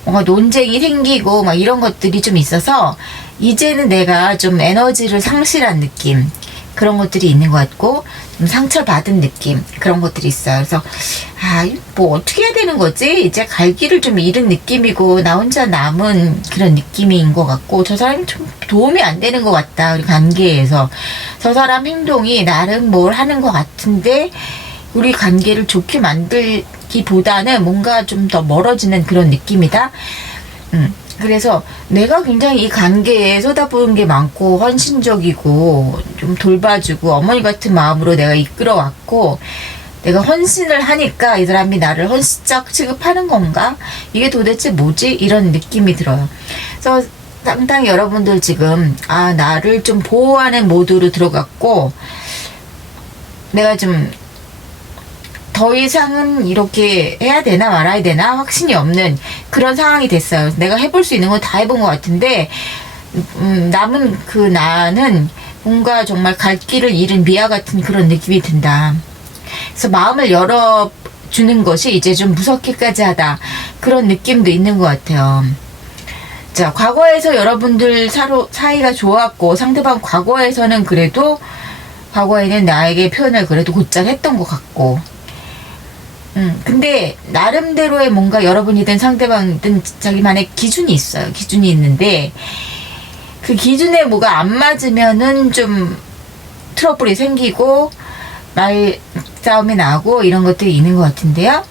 뭔가 논쟁이 생기고 막 이런 것들이 좀 있어서 이제는 내가 좀 에너지를 상실한 느낌 그런 것들이 있는 것 같고 좀 상처받은 느낌 그런 것들이 있어요. 그래서 뭐 어떻게 해야 되는 거지? 이제 갈 길을 좀 잃은 느낌이고 나 혼자 남은 그런 느낌인 것 같고 저 사람이 좀 도움이 안 되는 것 같다. 우리 관계에서 저 사람 행동이 나름 뭘 하는 것 같은데 우리 관계를 좋게 만들기 느끼기보다는 뭔가 좀 더 멀어지는 그런 느낌이다. 그래서 내가 굉장히 이 관계에 쏟아부은 게 많고 헌신적이고 좀 돌봐주고 어머니 같은 마음으로 내가 이끌어왔고 내가 헌신을 하니까 이 사람이 나를 헌신짝 취급하는 건가? 이게 도대체 뭐지? 이런 느낌이 들어요. 그래서 상당히 여러분들 지금 나를 좀 보호하는 모드로 들어갔고 내가 좀 더 이상은 이렇게 해야 되나 말아야 되나 확신이 없는 그런 상황이 됐어요. 내가 해볼 수 있는 거 다 해본 것 같은데 남은 그 나는 뭔가 정말 갈 길을 잃은 미아 같은 그런 느낌이 든다. 그래서 마음을 열어주는 것이 이제 좀 무섭기까지 하다. 그런 느낌도 있는 것 같아요. 자, 과거에서 여러분들 사이가 좋았고 상대방 과거에서는 그래도 과거에는 나에게 표현을 그래도 곧잘 했던 것 같고 근데 나름대로의 뭔가 여러분이든 상대방이든 자기만의 기준이 있어요. 기준이 있는데 그 기준에 뭐가 안 맞으면은 좀 트러블이 생기고 말싸움이 나고 이런 것들이 있는 것 같은데요.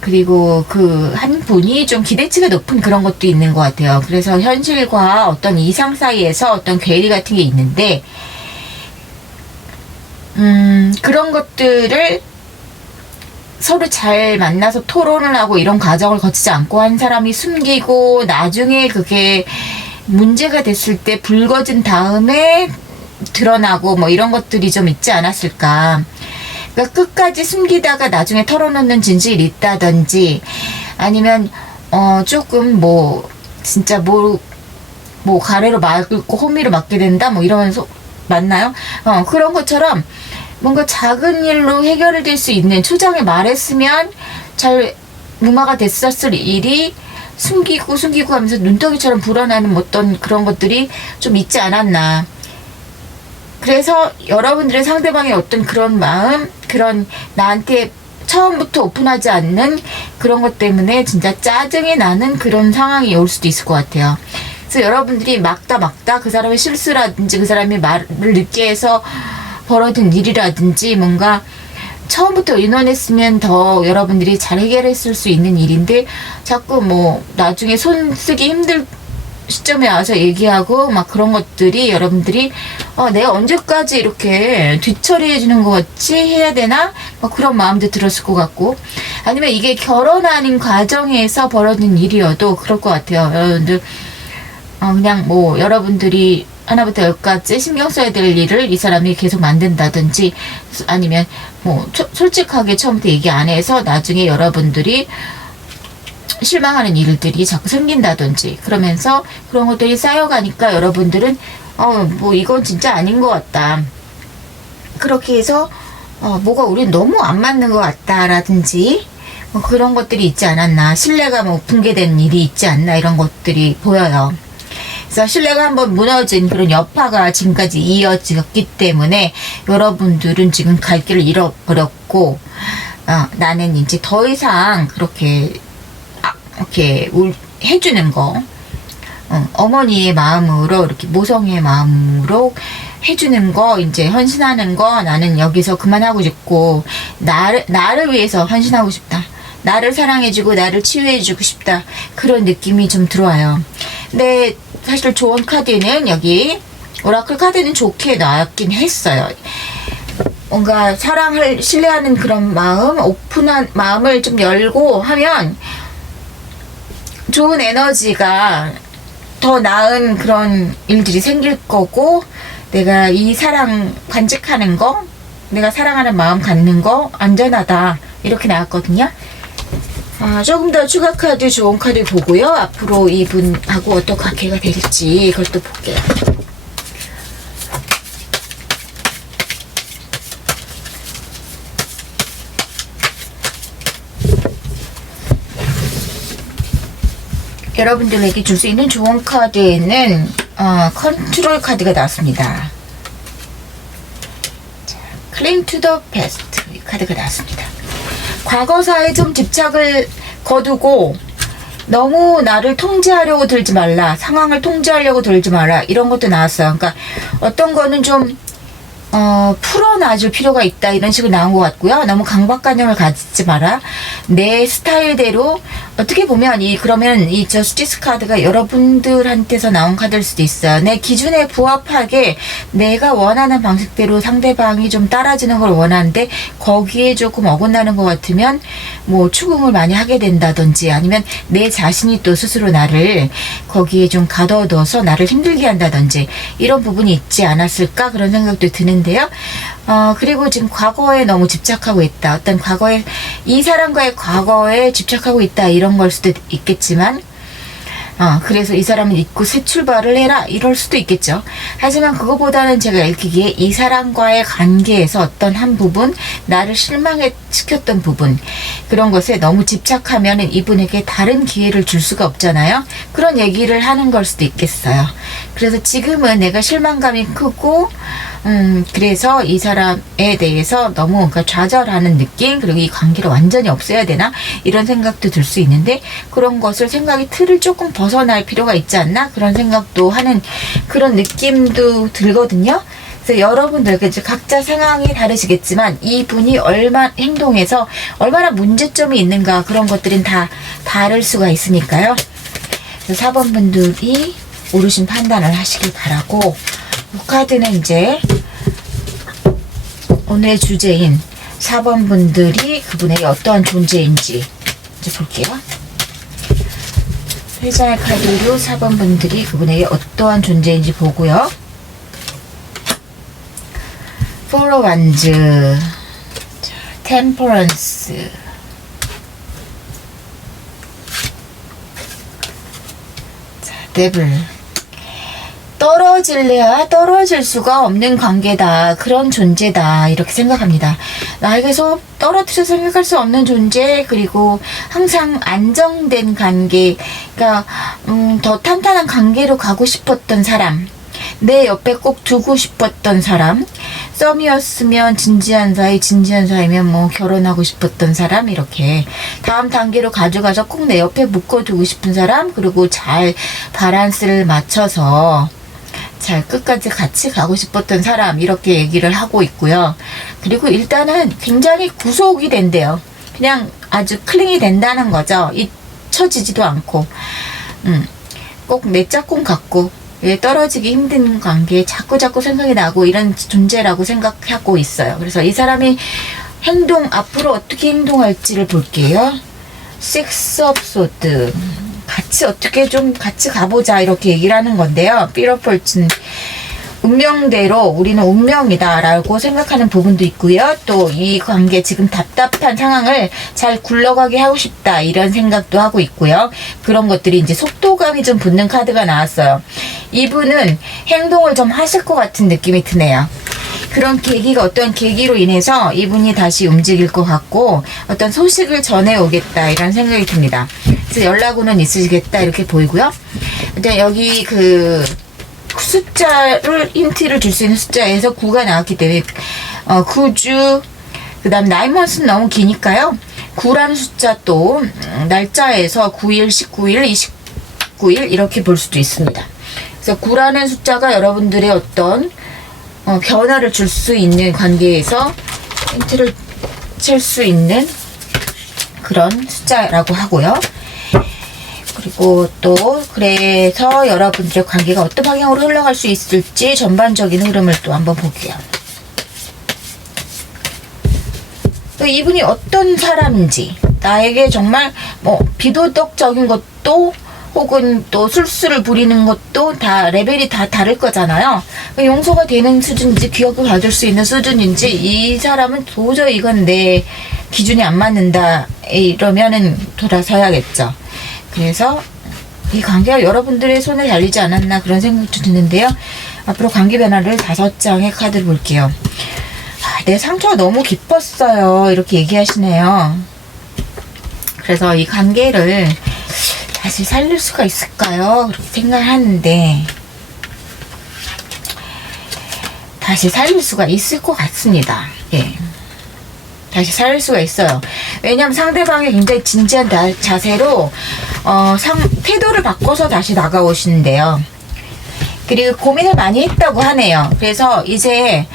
그리고 그 한 분이 좀 기대치가 높은 그런 것도 있는 것 같아요. 그래서 현실과 어떤 이상 사이에서 어떤 괴리 같은 게 있는데 그런 것들을 서로 잘 만나서 토론을 하고 이런 과정을 거치지 않고 한 사람이 숨기고 나중에 그게 문제가 됐을 때 불거진 다음에 드러나고 뭐 이런 것들이 좀 있지 않았을까. 그러니까 끝까지 숨기다가 나중에 털어놓는 진실이 있다든지 아니면 조금 뭐 진짜 뭐 가래로 막고 호미로 맞게 된다 뭐 이러면서 맞나요? 그런 것처럼 뭔가 작은 일로 해결될 수 있는 초장에 말했으면 잘 무마가 됐었을 일이 숨기고 하면서 눈덩이처럼 불어나는 어떤 그런 것들이 좀 있지 않았나. 그래서 여러분들의 상대방의 어떤 그런 마음, 그런 나한테 처음부터 오픈하지 않는 그런 것 때문에 진짜 짜증이 나는 그런 상황이 올 수도 있을 것 같아요. 그래서 여러분들이 막다 그 사람의 실수라든지 그 사람이 말을 늦게 해서 벌어진 일이라든지 뭔가 처음부터 의논했으면 더 여러분들이 잘 해결했을 수 있는 일인데 자꾸 뭐 나중에 손 쓰기 힘들 시점에 와서 얘기하고 막 그런 것들이 여러분들이 내가 언제까지 이렇게 뒤처리해 주는 것 같이 해야 되나? 막 그런 마음도 들었을 것 같고 아니면 이게 결혼하는 과정에서 벌어진 일이어도 그럴 것 같아요. 여러분들 그냥 뭐 여러분들이 하나부터 열까지 신경 써야 될 일을 이 사람이 계속 만든다든지 아니면 뭐 솔직하게 처음부터 얘기 안 해서 나중에 여러분들이 실망하는 일들이 자꾸 생긴다든지 그러면서 그런 것들이 쌓여가니까 여러분들은 뭐 이건 진짜 아닌 것 같다. 그렇게 해서 뭐가 우린 너무 안 맞는 것 같다라든지 뭐 그런 것들이 있지 않았나. 신뢰가 뭐 붕괴된 일이 있지 않나 이런 것들이 보여요. 그래서 신뢰가 한번 무너진 그런 여파가 지금까지 이어졌기 때문에 여러분들은 지금 갈 길을 잃어버렸고 나는 이제 더 이상 그렇게 이렇게 해주는 거 어머니의 마음으로 이렇게 모성의 마음으로 해주는 거 이제 헌신하는 거 나는 여기서 그만하고 싶고 나를 위해서 헌신하고 싶다. 나를 사랑해주고 나를 치유해주고 싶다. 그런 느낌이 좀 들어와요. 근데 사실 좋은 카드는 여기 오라클 카드는 좋게 나왔긴 했어요. 뭔가 사랑을 신뢰하는 그런 마음, 오픈한 마음을 좀 열고 하면 좋은 에너지가 더 나은 그런 일들이 생길 거고 내가 이 사랑 간직하는 거 내가 사랑하는 마음 갖는 거 안전하다 이렇게 나왔거든요. 조금 더 추가 카드 좋은 카드 보고요. 앞으로 이분하고 어떤 관계가 될지 이걸 또 볼게요. 여러분들에게 줄 수 있는 좋은 카드에는 컨트롤 카드가 나왔습니다. 자, Cling to the past 이 카드가 나왔습니다. 과거사에 좀 집착을 거두고 너무 나를 통제하려고 들지 말라. 상황을 통제하려고 들지 마라. 이런 것도 나왔어요. 그러니까 어떤 거는 좀 풀어놔줄 필요가 있다 이런 식으로 나온 것 같고요. 너무 강박관념을 가지지 마라. 내 스타일대로 어떻게 보면 그러면 이 저스티스 카드가 여러분들한테서 나온 카드일 수도 있어요. 내 기준에 부합하게 내가 원하는 방식대로 상대방이 좀 따라주는 걸 원하는데 거기에 조금 어긋나는 것 같으면 뭐 추궁을 많이 하게 된다든지 아니면 내 자신이 또 스스로 나를 거기에 좀 가둬둬서 나를 힘들게 한다든지 이런 부분이 있지 않았을까 그런 생각도 드는데요. 그리고 지금 과거에 너무 집착하고 있다. 어떤 과거에 이 사람과의 과거에 집착하고 있다 이런 걸 수도 있겠지만 그래서 이 사람은 잊고 새 출발을 해라 이럴 수도 있겠죠. 하지만 그거보다는 제가 읽기에 이 사람과의 관계에서 어떤 한 부분 나를 실망시켰던 부분 그런 것에 너무 집착하면 이분에게 다른 기회를 줄 수가 없잖아요. 그런 얘기를 하는 걸 수도 있겠어요. 그래서 지금은 내가 실망감이 크고 그래서 이 사람에 대해서 너무 그러니까 좌절하는 느낌 그리고 이 관계를 완전히 없애야 되나 이런 생각도 들 수 있는데 그런 것을 생각이 틀을 조금 벗어날 필요가 있지 않나 그런 생각도 하는 그런 느낌도 들거든요. 그래서 여러분들 각자 상황이 다르시겠지만 이분이 행동에서 얼마나 문제점이 있는가 그런 것들은 다 다를 수가 있으니까요. 그래서 4번 분들이 오르신 판단을 하시길 바라고 이 카드는 이제 오늘의 주제인 4번 분들이 그분에게 어떠한 존재인지 이제 볼게요. 회자의 카드로 4번 분들이 그분에게 어떠한 존재인지 보고요. Four of Wands, Temperance, Devil. 떨어질래야 떨어질 수가 없는 관계다. 그런 존재다. 이렇게 생각합니다. 나에게서 떨어뜨려 생각할 수 없는 존재 그리고 항상 안정된 관계 그러니까 더 탄탄한 관계로 가고 싶었던 사람 내 옆에 꼭 두고 싶었던 사람 썸이었으면 진지한 사이 진지한 사이면 뭐 결혼하고 싶었던 사람 이렇게 다음 단계로 가져가서 꼭 내 옆에 묶어두고 싶은 사람 그리고 잘 밸런스를 맞춰서 잘 끝까지 같이 가고 싶었던 사람 이렇게 얘기를 하고 있고요. 그리고 일단은 굉장히 구속이 된대요. 그냥 아주 클링이 된다는 거죠. 잊혀지지도 않고 꼭 내 짝꿍 같고 떨어지기 힘든 관계에 자꾸자꾸 생각이 나고 이런 존재라고 생각하고 있어요. 그래서 이 사람이 앞으로 어떻게 행동할지를 볼게요. Six of Swords 같이 어떻게 좀 같이 가보자 이렇게 얘기를 하는 건데요. Fear of Fortune 운명대로 우리는 운명이다 라고 생각하는 부분도 있고요. 또 이 관계 지금 답답한 상황을 잘 굴러가게 하고 싶다 이런 생각도 하고 있고요. 그런 것들이 이제 속도감이 좀 붙는 카드가 나왔어요. 이분은 행동을 좀 하실 것 같은 느낌이 드네요. 그런 계기가 어떤 계기로 인해서 이분이 다시 움직일 것 같고 어떤 소식을 전해오겠다 이런 생각이 듭니다. 그래서 연락오는 있으시겠다 이렇게 보이고요. 일단 여기 그 숫자를 힌트를 줄 수 있는 숫자에서 9가 나왔기 때문에 9주 그 다음 9months는 너무 기니까요. 9라는 숫자 또 날짜에서 9일, 19일, 29일 이렇게 볼 수도 있습니다. 그래서 9라는 숫자가 여러분들의 어떤 변화를 줄 수 있는 관계에서 힌트를 칠 수 있는 그런 숫자라고 하고요. 그리고 또 그래서 여러분들의 관계가 어떤 방향으로 흘러갈 수 있을지 전반적인 흐름을 또 한번 볼게요. 또 이분이 어떤 사람인지 나에게 정말 뭐 비도덕적인 것도 혹은 또 술수를 부리는 것도 다 레벨이 다 다를 거잖아요. 용서가 되는 수준인지 기억을 받을 수 있는 수준인지 이 사람은 도저히 이건 내 기준이 안 맞는다 이러면은 돌아서야겠죠. 그래서 이 관계가 여러분들의 손에 달리지 않았나 그런 생각도 드는데요. 앞으로 관계 변화를 5장의 카드를 볼게요. 내 상처가 너무 깊었어요. 이렇게 얘기하시네요. 그래서 이 관계를 다시 살릴 수가 있을까요? 그렇게 생각하는데 다시 살릴 수가 있을 것 같습니다. 예. 다시 살릴 수가 있어요. 왜냐하면 상대방이 굉장히 진지한 자세로 태도를 바꿔서 다시 나가오시는데요. 그리고 고민을 많이 했다고 하네요. 그래서 이제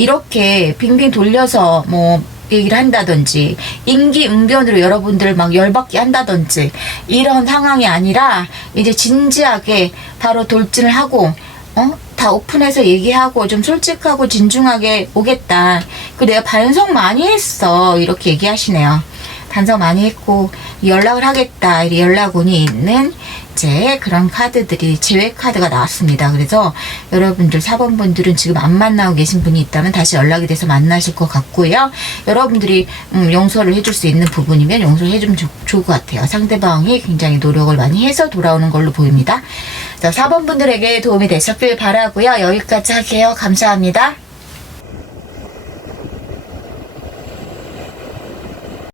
이렇게 빙빙 돌려서 뭐 얘기를 한다든지 임기응변으로 여러분들 막 열받게 한다든지 이런 상황이 아니라 이제 진지하게 바로 돌진을 하고 다 오픈해서 얘기하고 좀 솔직하고 진중하게 오겠다. 그 내가 반성 많이 했어. 이렇게 얘기하시네요. 반성 많이 했고 연락을 하겠다. 이 연락운이 있는 이제 그런 카드들이 제외 카드가 나왔습니다. 그래서 여러분들 4번 분들은 지금 안 만나고 계신 분이 있다면 다시 연락이 돼서 만나실 것 같고요. 여러분들이 용서를 해줄 수 있는 부분이면 용서를 해주면 좋을 것 같아요. 상대방이 굉장히 노력을 많이 해서 돌아오는 걸로 보입니다. 자, 4번 분들에게 도움이 되셨길 바라고요. 여기까지 할게요. 감사합니다.